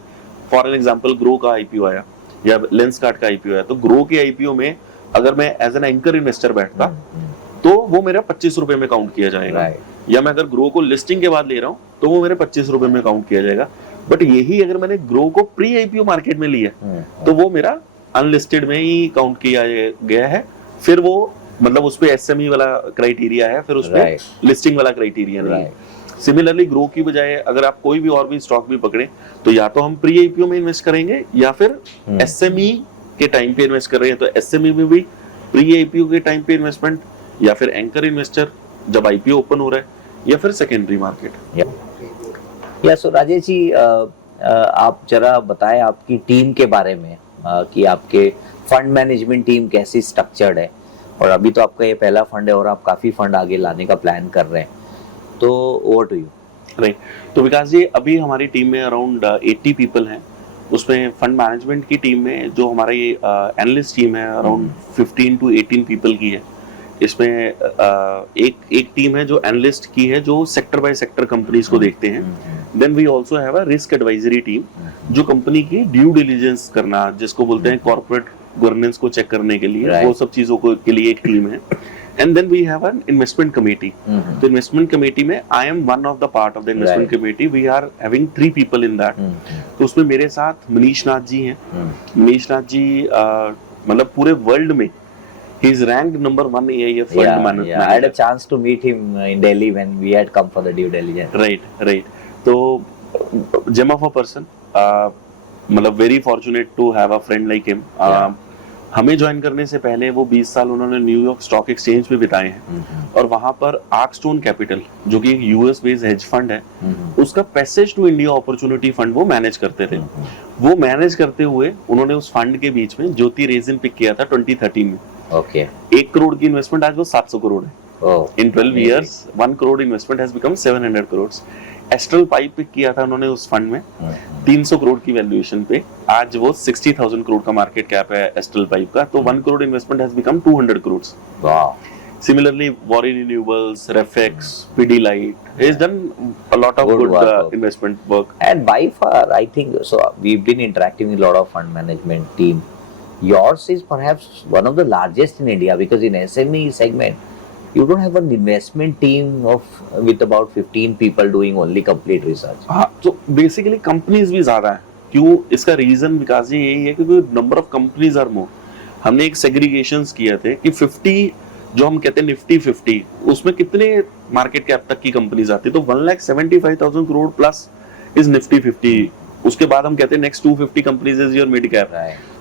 फॉर एन एग्जांपल ग्रो का आईपीओ आया या लेंसकार्ट का आईपीओ आया, तो ग्रो के आईपीओ में अगर मैं एज एन एंकर इन्वेस्टर बैठता तो वो मेरा 25 रुपए में काउंट किया जाएगा, या मैं अगर ग्रो को लिस्टिंग के बाद ले रहा हूँ तो वो मेरे 25 रुपए में काउंट किया जाएगा। बट यही अगर मैंने ग्रो को प्री आईपीओ मार्केट में लिया तो वो मेरा अनलिस्टेड में ही काउंट किया गया है। फिर वो मतलब उस पे एसएमई वाला क्राइटेरिया है, फिर उस पे लिस्टिंग वाला क्राइटेरिया नहीं है। सिमिलरली ग्रो की बजाय अगर आप कोई भी और भी स्टॉक भी पकड़े तो या तो हम प्री आईपीओ में इन्वेस्ट करेंगे या फिर एसएमई के टाइम पे इन्वेस्ट कर रहे हैं तो एसएमई में भी प्री आईपीओ के टाइम पे इन्वेस्टमेंट, या फिर एंकर इन्वेस्टर जब आईपीओ ओपन हो रहा है, या फिर सेकेंडरी मार्केट। या सो राजेश जी, आप जरा बताएं आपकी टीम के बारे में, कि आपके फंड मैनेजमेंट टीम कैसी स्ट्रक्चर्ड है, और अभी तो आपका ये पहला फंड है और आप काफी फंड आगे लाने का प्लान कर रहे हैं, तो ओवर टू यू। राइट। तो विकास जी, अभी हमारी टीम में अराउंड 80 पीपल हैं। उसमें फंड मैनेजमेंट की टीम में जो हमारा ये एनालिस्ट टीम है अराउंड 15 to 18 पीपल की है। इसमें एक टीम है जो एनालिस्ट की है, जो सेक्टर बाय सेक्टर कंपनीज को देखते हैं। Then we also have a risk advisory team जो कंपनी की ड्यू डिलिजेंस करना, जिसको बोलते हैं कॉर्पोरेट गवर्नेंस को चेक करने के लिए, वो सब चीजों को के लिए एक टीम है। And then we have an investment committee. तो इन्वेस्टमेंट कमेटी में I am one of the part of the investment committee. We are having 3 people in that. तो उसमें मेरे साथ मनीष नाथ जी हैं। मनीष नाथ जी मतलब पूरे वर्ल्ड में he is ranked number 1 AIF fund manager. I had a chance to meet him in Delhi when we had come for the due diligence. Right. तो gem of a person, मतलब very fortunate to have a friend like him. हमें join करने से पहले वो 20 साल उन्होंने New York stock exchange पे बिताए हैं और वहां पर आर्कस्टोन कैपिटल जो कि एक यूएस बेस्ड हेज फंड है उसका passage to India opportunity fund वो मैनेज करते थे। वो मैनेज करते हुए उन्होंने उस फंड के बीच में ज्योति रेजिन पिक किया था 2013 में। ओके 1 करोड़ की इन्वेस्टमेंट आज वो 700 करोड़ है। In 12 years 1 crore investment has become 700 crore. Astral pipe pick किया था उन्होंने उस फंड में 300 करोड़ की वैल्यूएशन पे, आज वो 60,000 करोड़ का मार्केट कैप है एस्ट्रल पाइप का, तो 1 crore investment has become 200 crore. Similarly, Warri Renewables, Refex, Pidilite, he's done a lot of good investment work. And by far, I think so. We've been interacting with a lot of fund management team. Yours is perhaps one of the largest in India because in SME segment, you don't have an investment team with about 15 people doing only complete research. हाँ, तो basically companies भी ज़्यादा हैं। क्यों? इसका reason विकास जी यही है क्योंकि number of companies are more. हमने एक segregations किए थे कि 50 जो हम कहते हैं निफ्टी 50 उसमें कितने मार्केट कैप तक की कंपनीज आती है, तो 1,75,000 करोड़ प्लस इज निफ्टी 50। उसके बाद हम कहते हैं next 250 companies is your mid cap,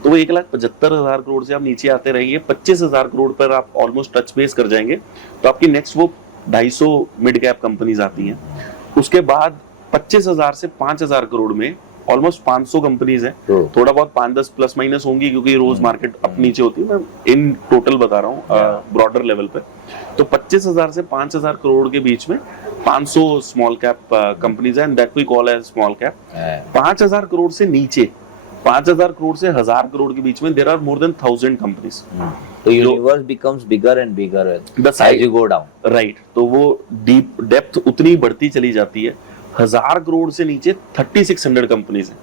तो वो 1,75,000 करोड़ से आप नीचे आते रहेंगे, 25,000 करोड़ पर आप ऑलमोस्ट टच बेस कर जाएंगे, तो आपकी नेक्स्ट वो 250 मिड कैप कंपनीज आती हैं। उसके बाद 25,000 से 5,000 करोड़ में ऑलमोस्ट 500 कंपनीज है, थोड़ा बहुत 5-10 प्लस माइनस होंगी क्योंकि रोज मार्केट अप नीचे होती है, मैं इन टोटल बता रहा हूँ ब्रॉडर लेवल पे। तो 25,000 से 5,000 करोड़ के बीच में 500 स्मॉल कैप कंपनीज है, that we call as small cap. 5,000 crore से नीचे 5,000 करोड़ से 1,000 करोड़ के बीच में there are more than 1,000 companies. तो universe becomes bigger and bigger as you go down, right. तो वो डीप डेप्थ उतनी बढ़ती चली जाती है। 1,000 करोड़ से नीचे 3600 कंपनीज हैं,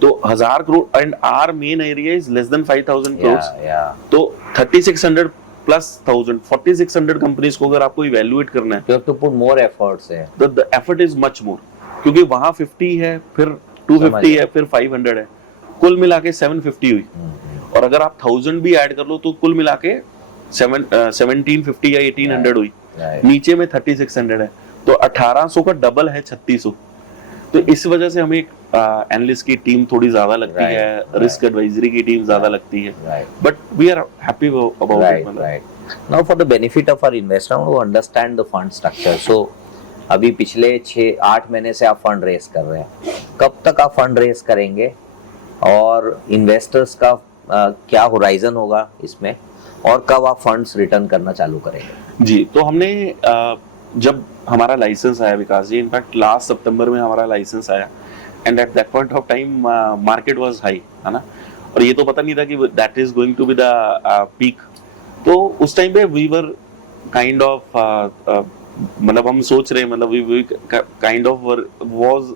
तो 1,000 crore and our main area is less than 5,000 crore, तो 3600 प्लस 1000 4600 कंपनीज को अगर आपको इवैल्यूएट करना है, you have to put more efforts है, the effort is much more, क्योंकि वहां 50 है, फिर 250 है, फिर 500 है, कुल मिला के 750 हुई। और अगर आप 1000 भी ऐड कर लो तो कुल मिला के 1750 या 1800 हुई। नीचे में 3600 है, तो 1800 का डबल है 3600। तो इस वजह से हमें एनालिस्ट की टीम थोड़ी ज्यादा लगती है, रिस्क एडवाइजरी की टीम ज्यादा लगती है, but we are happy about it. Now for the benefit of our investor to understand the fund structure, so अभी पिछले 6-8 महीने से आप फंड रेस कर रहे हैं, कब तक आप फंड रेस करेंगे और इन्वेस्टर्स का क्या होराइजन होगा इसमें, और कब आप फंड्स रिटर्न करना चालू करेंगे? जी, तो हमने जब हमारा लाइसेंस आया विकास जी, इनफैक्ट लास्ट सितंबर में हमारा लाइसेंस आया, and at that point of time market was high, है ना, और ये तो पता नहीं था कि that is going to be the peak. तो उस टाइम पे वी वर काइंड ऑफ मतलब हम सोच रहे, मतलब we kind of was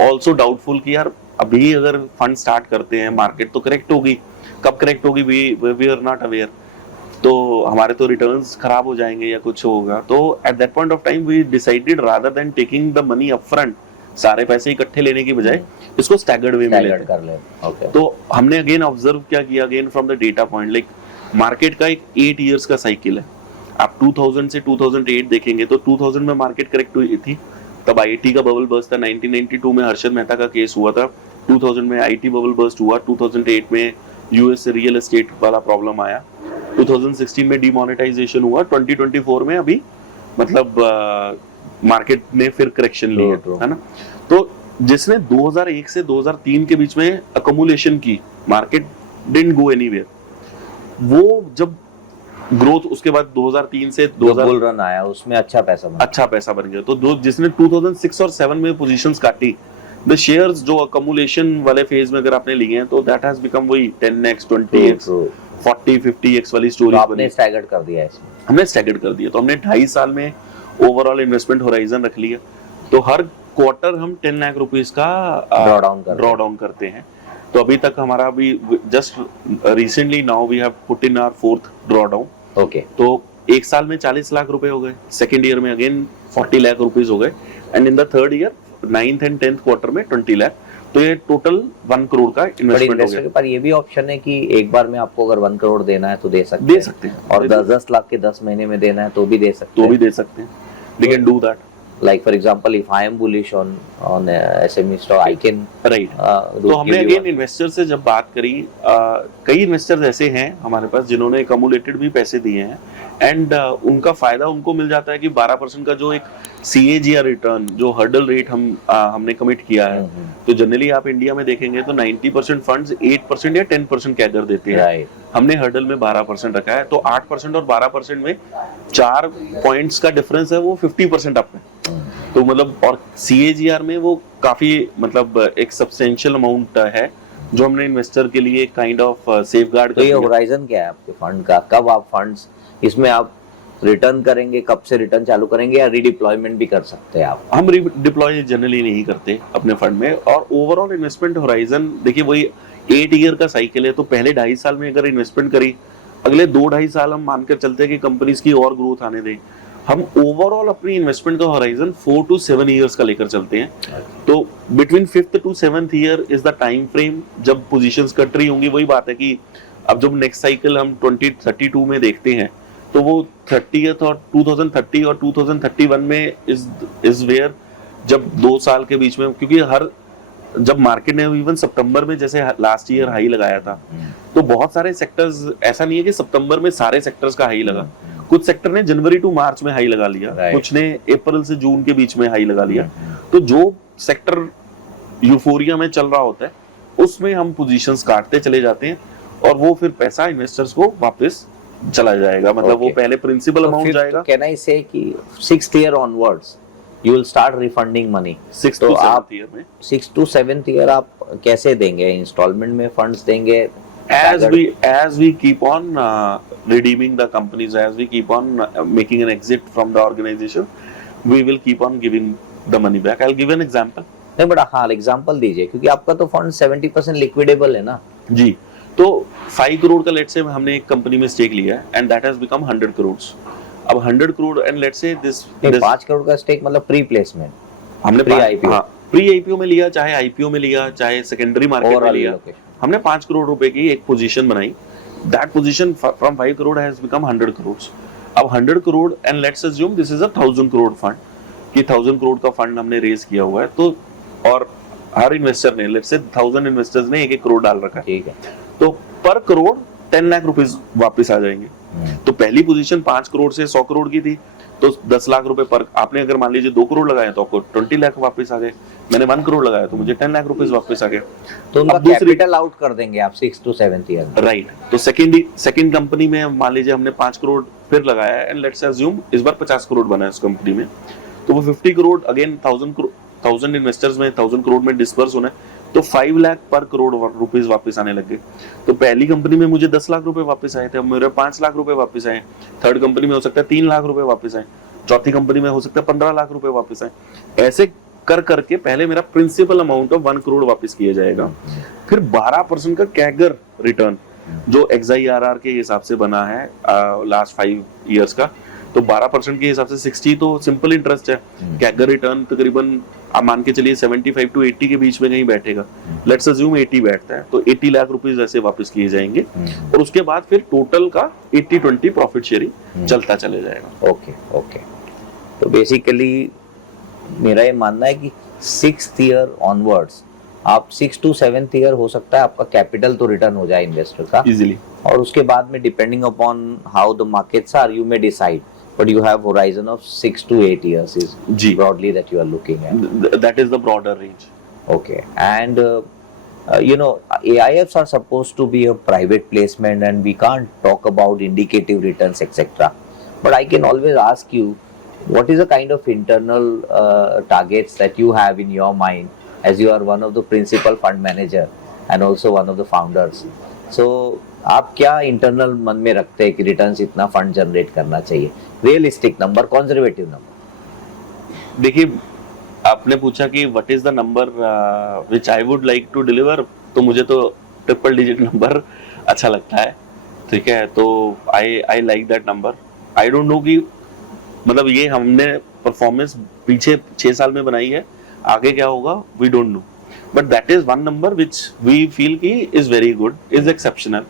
also doubtful कि यार अभी अगर फंड स्टार्ट करते हैं मार्केट तो करेक्ट होगी, कब करेक्ट होगी वी आर नॉट अवेयर, तो हमारे तो रिटर्न्स खराब हो जाएंगे या कुछ होगा। तो at that point of time we decided rather than taking the money upfront, सारे पैसे इकट्ठे लेने की बजाय इसको स्टैगर्ड वे में लेते हैं। तो हमने अगेन ऑब्जर्व क्या किया, again from the data point, like market का एक 8 इयर्स का साइकिल है। आप 2000 से 2008 देखेंगे तो 2000 में मार्केट करेक्ट हुई थी, तब आईटी का बबल बर्स्ट था, 1992 में हर्षद मेहता का केस हुआ था, 2000 में आईटी बबल बर्स्ट हुआ, 2008 में यूएस से रियल एस्टेट वाला प्रॉब्लम आया, 2016 में डीमोनेटाइजेशन हुआ, 2024 में अभी मतलब मार्केट ने फिर करेक्शन ली है ना। तो जिसने 2001 से 2003 के बीच में अकोमुलेशन की, मार्केट डिडंट गो एनीवेयर, वो जब ग्रोथ उसके बाद 2003 से 2000 बुल रन आया, उसमें अच्छा पैसा बन गया। तो जिसने 2006 और 7 में पोजीशंस काटी, द शेयर्स जो अकोमुलेशन वाले फेज में अगर आपने लिए हैं तो दैट हैज बिकम वही 10x 20x 40-50x वाली स्टोरी। आपने स्टैगर्ड कर दिया इसमें? हमने स्टैगर्ड कर दिया, तो हमने 2.5 साल में ओवरऑल इन्वेस्टमेंट होराइजन रख लिया, तो हर क्वार्टर हम 10 लाख रुपीस का ड्रॉ डाउन करते हैं। तो अभी तक हमारा अभी just recently now we have put in our 4th draw down. Okay, तो एक साल में 40 लाख रुपए हो गए, सेकेंड ईयर में अगेन 40 लाख रुपीस हो गए, and in the third year 9th and 10th quarter में 20 लाख। तो ये टोटल 1 करोड़ का बट इन्वेस्टमेंट हो इन्वेस्टर गया। के पास ये भी ऑप्शन है कि एक बार में आपको अगर 1 करोड़ देना है तो दे सकते दे हैं, सकते हैं, और 10-10 लाख के 10 महीने में देना है तो भी दे सकते तो भी हैं। दे सकते हैं, they can do that. Like for example, if I am bullish on SME stock, I can right. तो हमने अगेन इन्वेस्टर से जब बात करी, कई इन्वेस्टर्स ऐसे हैं हमारे पास जिन्होंने कम्युलेटेड भी पैसे दिए हैं, एंड उनका फायदा उनको मिल जाता है कि 12% का जो एक CAGR रिटर्न, जो हर्डल रेट हमने कमिट किया है, तो जनरली आप इंडिया में देखेंगे तो 90% फंड्स 8% या 10% कैगर देते हैं। राइट, हमने हर्डल में 12% रखा है, तो 8% और 12% में 4 पॉइंट्स का डिफरेंस है, वो 50% अप है। तो मतलब, और CAGR में वो काफी मतलब एक सब्सटेंशियल अमाउंट है जो हमने इन्वेस्टर के लिए काइंड ऑफ सेफगार्ड तो ये होराइजन क्या है आपके फंड का? कब आप फंड्स इसमें आप रिटर्न करेंगे, कब से रिटर्न चालू करेंगे, या रीडिप्लॉयमेंट भी कर सकते हैं आप? हम डिप्लॉय जनरली नहीं करते अपने फंड में। और ओवरऑल इन्वेस्टमेंट होराइजन देखिए वही 8 ईयर का साइकिल है, तो पहले 2.5 साल में अगर इन्वेस्टमेंट करी, अगले 2-2.5 साल हम मानकर चलते हैं कि कंपनीज की और ग्रोथ आने दें। हम ओवरऑल अपनी इन्वेस्टमेंट का होराइजन 4 to 7 ईयर्स का लेकर चलते हैं। तो between 5th to 7th year is the time frame जब पोजीशंस कट रही होंगी। वही बात है कि अब जब नेक्स्ट साइकिल हम 2032 में देखते हैं, तो वो 30th और 2030 और 2031 में इज वेयर, जब 2 साल के बीच में, क्योंकि जब मार्केट ने इवन सितंबर में जैसे लास्ट ईयर हाई लगाया था, तो बहुत सारे सेक्टर्स, ऐसा नहीं है कि सितंबर में सारे सेक्टर्स का हाई लगा, कुछ सेक्टर ने जनवरी टू मार्च में हाई लगा लिया, कुछ ने अप्रैल से जून के बीच में हाई लगा लिया। तो जो सेक्टर यूफोरिया में चल रहा होता है, उसमें हम पोजीशंस काटते चले जाते हैं, और वो फिर पैसा इन्वेस्टर्स को वापस चला जाएगा। मतलब वो पहले प्रिंसिपल अमाउंट जाएगा। कैन आई से कि 6th year onwards you will start refunding money? 6 तो to 7 आप ईयर में 6 to 7th ईयर आप कैसे देंगे? इंस्टॉलमेंट में फंड्स देंगे? as we keep on redeeming the companies, as we keep on making an exit from the organization, we will keep on giving the money back. I'll give an example. नहीं, but हाँ example दीजिए, क्योंकि आपका तो fund 70% लिक्विडेबल है ना। जी, तो 5 करोड़ का लेट्स से हमने एक कंपनी में स्टेक लिया है, and that has become 100 crore. अब 100 crore, and let's say this 5 crore का स्टेक मतलब प्री प्लेसमेंट, हमने प्री आईपीओ, हाँ, प्री आईपीओ में लिया, चाहे आईपीओ में लिया, चाहे सेकेंडरी मार्केट में लिया, हमने 5 करोड़ रुपए की एक पोजीशन बनाई। That position from 5 crore has become 100 crore. अब 100 crore, and let's assume this is a 1000 crore fund, कि 1000 करोड़ का फंड हमने रेज किया हुआ है, तो और हर इन्वेस्टर ने, लेट्स से 1000 इन्वेस्टर्स ने 1-1 करोड़ डाल रखा है, ठीक है, तो पर करोड़ 10 लाख रुपीस वापस आ जाएंगे। तो पहली पोजीशन 5 करोड़ से 100 करोड़ की थी, तो 10 लाख रुपए पर, आपने अगर मान लीजिए 2 करोड़ लगाए तो आपको 20 लाख वापस आ गए। मैंने 1 करोड़ लगाया तो मुझे 10 लाख रुपीस वापस आ गए। तो उनका कैपिटल आउट कर देंगे आप 6 to 7th ईयर में, राइट। तो सेकंड कंपनी में मान लीजिए हमने 5 करोड़ फिर लगाया है, एंड लेट्स अज्यूम इस बार 50 करोड़ बना है उस कंपनी में, तो वो 50 करोड़ अगेन 1000 इन्वेस्टर्स में 1000 करोड़ में डिस्पर्स होना है, तो 5 लाख पर करोड़ रुपीस वापस आने लगे। तो पहली कंपनी में मुझे 10 लाख रुपए वापस आए थे, अब मेरे 5 लाख रुपए वापस आए। थर्ड कंपनी में हो सकता है 3 लाख रुपए वापस आए, चौथी कंपनी में हो सकता है 15 लाख रुपए वापस आए। ऐसे कर करके पहले मेरा प्रिंसिपल अमाउंट ऑफ 1 करोड़ वापस किया जाएगा, फिर 12% का कैगर रिटर्न जो XIRR के हिसाब से बना है लास्ट 5 इयर्स का, तो 12% के हिसाब से 60 तो सिंपल इंटरेस्ट है। कैगर रिटर्न तकरीबन आप मान के चलिए 75 to 80 के बीच में कहीं बैठेगा। लेट्स अज्यूम 80 बैठता है, तो 80 लाख रुपीस ऐसे वापस किए जाएंगे, और उसके बाद फिर टोटल का 80-20 प्रॉफिट शेयरिंग चलता चले जाएगा। ओके। तो बेसिकली मेरा ये मानना है कि 6th ईयर ऑनवर्ड्स आप 6 to 7th ईयर हो सकता है आपका कैपिटल तो रिटर्न हो जाए इन्वेस्टर का इजीली, और उसके बाद में depending upon how the markets are you may decide, but you have horizon of 6 to 8 years is broadly that you are looking at. That is the broader range. Okay, and you know, AIFs are supposed to be a private placement and we can't talk about indicative returns etc. But I can always ask you, what is the kind of internal targets that you have in your mind, as you are one of the principal fund manager and also one of the founders. So आप क्या internal मन में रखते हैं कि returns इतना fund generate करना चाहिए? Realistic number, conservative number? देखिए, आपने पूछा कि what is the number which I would like to deliver, तो मुझे तो ट्रिपल डिजिट नंबर अच्छा लगता है, ठीक है। तो I like that number. I don't know कि मतलब ये हमने परफॉर्मेंस पीछे 6 साल में बनाई है, आगे क्या होगा we don't know, but that is one number which we feel की is very good, is exceptional,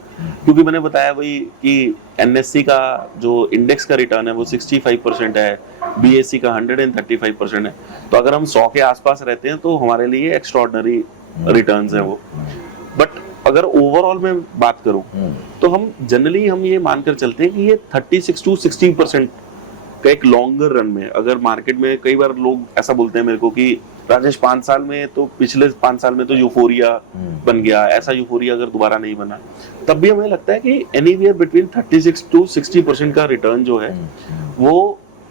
क्योंकि मैंने बताया वही कि एनएससी का जो इंडेक्स का रिटर्न है वो 65% है, बीएससी का 135% है, तो अगर हम 100 के आसपास रहते हैं तो हमारे लिए एक्स्ट्रॉर्डनरी रिटर्न्स है वो। बट अगर ओवरऑल में बात करूं तो हम जनरली हम ये मानकर चलते हैं कि ये 36 to 60% का एक लॉन्गर रन में, अगर मार्केट में कई बार लोग ऐसा बोलते हैं मेरे को कि राजेश 5 साल में तो, पिछले 5 साल में तो यूफोरिया बन गया, ऐसा यूफोरिया अगर दोबारा नहीं बना, तब भी हमें लगता है कि एनीवेयर बिटवीन 36 to 60% का रिटर्न जो है वो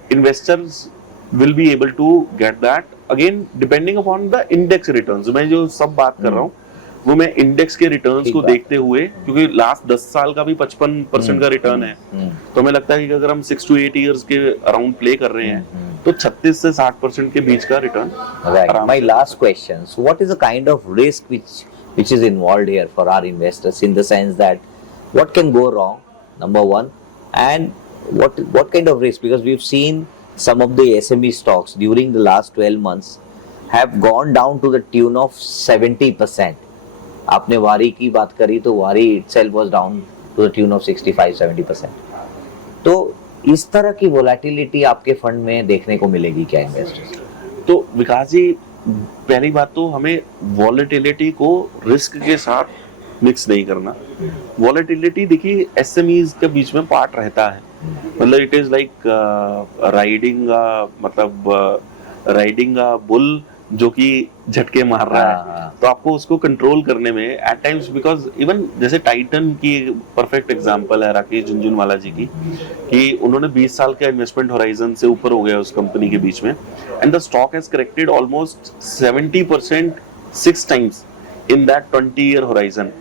investors will be able to get that, again depending upon the index returns. मैं जो सब बात कर रहा हूँ वो मैं इंडेक्स के रिटर्न्स को देखते हुए, क्योंकि लास्ट 10 साल का भी 55% का रिटर्न है, तो हमें लगता है कि अगर हम 6 to 8 years के अराउंड प्ले कर रहे हैं तो 36 से 60% के बीच का return. Right. My last question. So, what is the kind of risk which is involved here for our investors, in the sense that what can go wrong, number one, and what kind of risk? Because we've seen some of the SME stocks during the last 12 months have gone down to the tune of 70%. आपने वारी की बात करी तो वारी itself was down to the tune of 65-70%. तो इस तरह की वोलेटिलिटी आपके फंड में देखने को मिलेगी क्या इन्वेस्टर्स? तो विकास जी, पहली बात तो हमें वॉलेटिलिटी को रिस्क के साथ मिक्स नहीं करना। वॉलेटिलिटी देखिए एसएमईज के बीच में पार्ट रहता है, मतलब it is like riding a bull जो कि झटके मार रहा है, तो आपको उसको कंट्रोल करने में एट टाइम्स, बिकॉज इवन जैसे टाइटन की परफेक्ट एग्जांपल है राकेश झुनझुनवाला जी की, कि उन्होंने 20 साल के इन्वेस्टमेंट होराइजन से ऊपर हो गया उस कंपनी के बीच में, and the stock has corrected almost 70% 6 times in that 20-year horizon.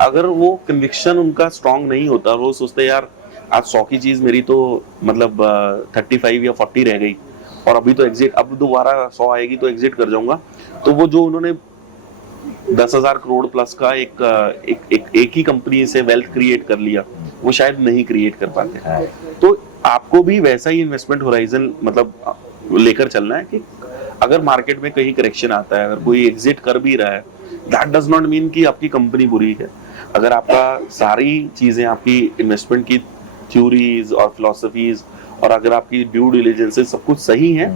अगर वो कन्विक्शन उनका स्ट्रांग नहीं होता, वो सोचते यार आज 100 की चीज मेरी तो मतलब 35 या 40 रह गई और अभी तो एग्जिट, अब दोबारा 100 आएगी तो एग्जिट कर जाऊंगा, तो वो जो उन्होंने 10,000 करोड़ प्लस का एक ही कंपनी से वेल्थ क्रिएट कर लिया, वो शायद नहीं क्रिएट कर पाते। तो आपको भी वैसा ही इन्वेस्टमेंट होराइजन मतलब लेकर चलना है कि अगर मार्केट में कहीं करेक्शन आता है, अगर कोई एग्जिट कर भी रहा है, दैट डज नॉट मीन कि आपकी कंपनी बुरी है। अगर आपका सारी चीजें, आपकी इन्वेस्टमेंट की थ्योरीज और फिलोसफीज और अगर आपकी ड्यू डिलिजेंस सब कुछ सही है,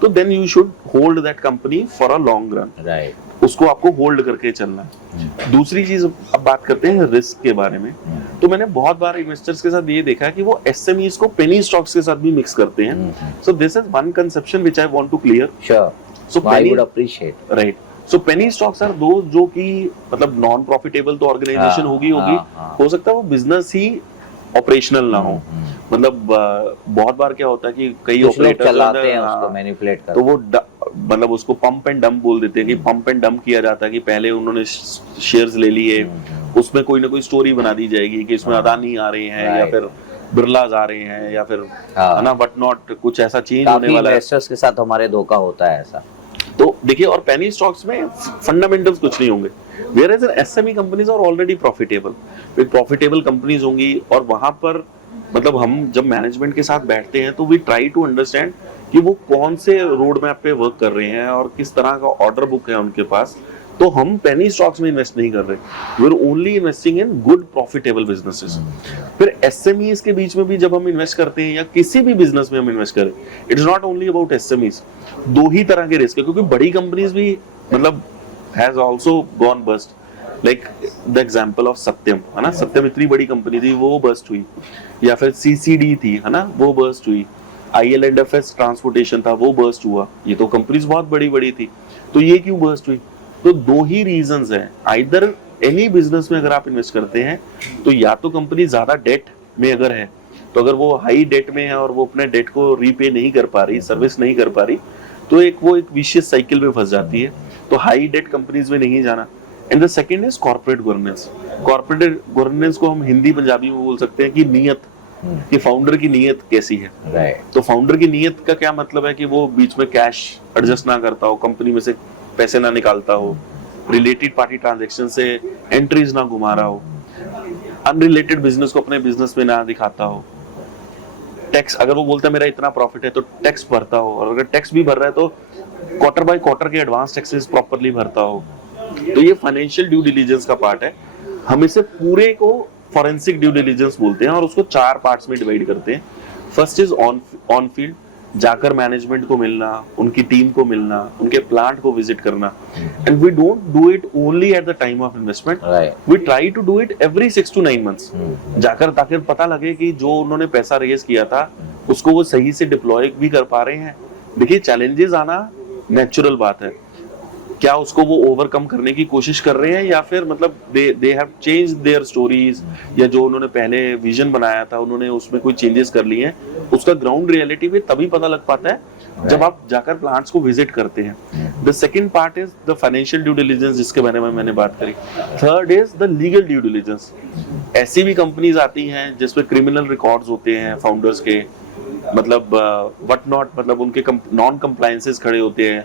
तो then you should hold that company for a long run. Right, उसको आपको होल्ड करके चलना है। दूसरी चीज, अब बात करते हैं रिस्क के बारे में, तो मैंने बहुत बार इन्वेस्टर्स के साथ ये देखा है कि वो एसएमईज को पेनी स्टॉक्स के साथ भी मिक्स करते हैं। So this is one conception which I want to clear. Sure, so I would appreciate. Right, so penny stocks are those जो कि मतलब नॉन प्रॉफिटेबल तो ऑर्गेनाइजेशन होगी, हो सकता है वो बिजनेस ही ऑपरेशनल ना हो। मतलब बहुत बार क्या होता है कि कई ऑपरेटर्स चलाते हैं उसको, मैनिपुलेट करते हैं, तो वो मतलब उसको पंप एंड डंप बोल देते हैं कि पंप एंड डंप किया जाता है कि पहले उन्होंने शेयर्स ले लिए, उसमें कोई ना कोई स्टोरी बना दी जाएगी कि इसमें अदानी आ रहे हैं या फिर बिरलाज आ रहे हैं या फिर है ना बट नॉट कुछ ऐसा चेंज होने वाला है। इन्वेस्टर्स के साथ हमारे धोखा होता है ऐसा। तो देखिए, और पेनी स्टॉक्स में फंडामेंटल्स कुछ नहीं होंगे, whereas SME companies are already profitable, फिर प्रॉफिटेबल कंपनीज होंगी, और वहां पर मतलब हम जब मैनेजमेंट के साथ बैठते हैं तो वी ट्राई टू अंडरस्टैंड कि वो कौन से रोड मैप पे वर्क कर रहे हैं और किस तरह का ऑर्डर बुक है उनके पास। तो हम पेनी स्टॉक्स में इन्वेस्ट नहीं कर रहे, we are only investing in good profitable businesses. फिर एसएमईज के बीच में भी जब हम इन्वेस्ट करते हैं या किसी भी बिजनेस में हम इन्वेस्ट करें, it is not only about SMEs. दो ही तरह के रिस्क है, क्योंकि बड़ी कंपनीज भी मतलब has also gone bust, like the example of Satyam, है ना, सत्यम इतनी बड़ी कंपनी थी वो बस्ट हुई, या फिर सीसीडी थी, है ना, वो बस्ट हुई, IL&FS ट्रांसपोर्टेशन था वो बस्ट हुआ। ये तो कंपनीज बहुत बड़ी बड़ी थी, तो ये क्यों बस्ट हुई? तो दो ही रीजंस हैं, आइदर एनी बिजनेस में अगर आप इन्वेस्ट करते हैं तो या तो कंपनी ज्यादा डेट में अगर है, तो अगर वो हाई डेट में है और वो अपने डेट को रीपे नहीं कर पा रही, सर्विस नहीं कर पा रही, तो वो एक विशियस साइकिल में फंस जाती है। तो हाई डेट कंपनीज में नहीं जाना। And the second is corporate governance. Corporate governance को हम हिंदी पंजाबी में बोल सकते हैं कि नीयत, कि फाउंडर की नीयत कैसी है। तो फाउंडर की नीयत का क्या मतलब है कि वो बीच में कैश एडजस्ट ना करता हो, कंपनी में से पैसे ना निकालता हो, रिलेटेड पार्टी ट्रांजैक्शन से एंट्रीज ना घुमा रहा हो, अनरिलेटेड बिजनेस को अपने बिजनेस में ना दिखाता हो, टैक्स अगर वो बोलता है मेरा इतना प्रॉफिट है तो टैक्स भरता हो, और अगर टैक्स भी भर रहा है तो क्वार्टर बाय क्वार्टर के एडवांस टैक्सेस प्रॉपर्ली भरता हो, तो ये फाइनेंशियल ड्यू डिलीजेंस का पार्ट है. हम इसे पूरे को फॉरेंसिक ड्यू डिलीजेंस बोलते हैं और उसको 4 पार्ट्स में डिवाइड करते हैं. फर्स्ट इज ऑन फील्ड, जाकर मैनेजमेंट को मिलना, उनकी टीम को मिलना, उनके प्लांट को विजिट करना. And we don't do it only at the time of investment, we try to do it every 6 to 9 months. जाकर ताकि पता लगे कि जो उन्होंने पैसा रेज किया था उसको वो सही से डिप्लॉय भी कर पा रहे हैं. देखिए, चैलेंजेस आना नेचुरल बात है. क्या उसको वो ओवरकम करने की कोशिश कर रहे हैं या फिर मतलब they have change their stories, या जो उन्होंने पहले विजन बनाया था उन्होंने उसमें कोई चेंजेस कर लिए हैं. उसका ग्राउंड रियलिटी में तभी पता लग पाता है जब आप जाकर प्लांट्स को विजिट करते हैं. The second part is the financial due diligence, जिसके बारे में मैंने बात करी. Third is the legal due diligence. ऐसी भी कंपनीज आती हैं जिसमें क्रिमिनल रिकॉर्ड्स होते हैं फाउंडर्स के, मतलब व्हाट नॉट, मतलब उनके नॉन कंप्लायंसेस खड़े होते हैं.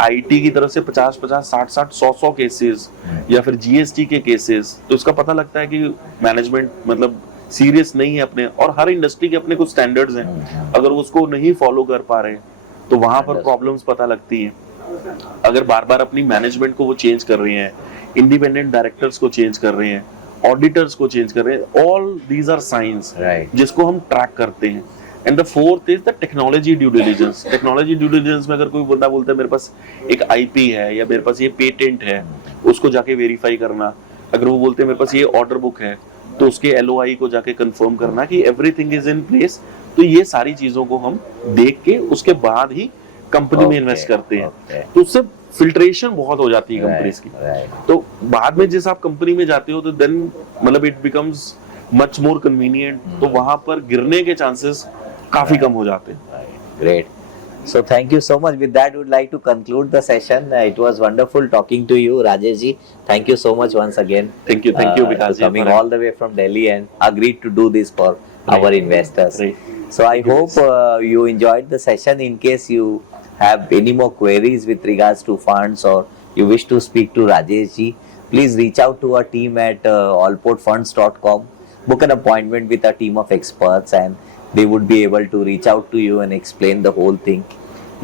आईटी की तरफ से 50-50, 60-60, 100-100 केसेस, या फिर जीएसटी के केसेस. तो इसका पता लगता है कि मैनेजमेंट मतलब सीरियस नहीं है अपने, और हर इंडस्ट्री के अपने कुछ स्टैंडर्ड्स हैं. अगर वो उसको नहीं फॉलो कर पा रहे तो वहां पर प्रॉब्लम्स पता लगती हैं. अगर बार बार अपनी मैनेजमेंट को वो चेंज कर रहे हैं, इंडिपेंडेंट डायरेक्टर्स को चेंज कर रहे हैं, ऑडिटर्स को चेंज कर रहे हैं, ऑल दीज आर साइंस जिसको हम ट्रैक करते हैं. And the fourth is the technology due diligence. Technology due diligence में अगर कोई बंदा बोलता है मेरे पास एक आईपी है या मेरे पास ये पेटेंट है, उसको जाके वेरीफाई करना. अगर वो बोलते हैं मेरे पास ये ऑर्डर बुक है, तो उसके एलओआई को जाके कंफर्म करना कि एवरीथिंग इज इन प्लेस. तो ये सारी चीजों को हम देख के उसके बाद ही कंपनी में इन्वेस्ट करते हैं. तो उससे फिल्ट्रेशन बहुत हो जाती है कंपनीज की. तो बाद में जिस आप कंपनी में जाते हो तो देन मतलब it becomes much more convenient. तो वहां पर गिरने के चांसेस काफी कम हो जाते हैं. Great. So thank you so much. With that, we would like to conclude the session. It was wonderful talking to you, Rajesh ji. Thank you so much once again. Thank you, Vikas ji, coming all the way from Delhi and agreed to do this for our investors. Right. So I hope you enjoyed the session. In case you have any more queries with regards to funds or you wish to speak to Rajesh ji, please reach out to our team at allportfunds.com. Book an appointment with a team of experts and they would be able to reach out to you and explain the whole thing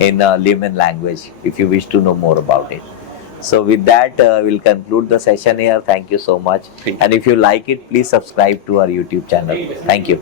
in layman language if you wish to know more about it. So with that, we'll conclude the session here. Thank you so much. And if you like it, please subscribe to our YouTube channel. Thank you.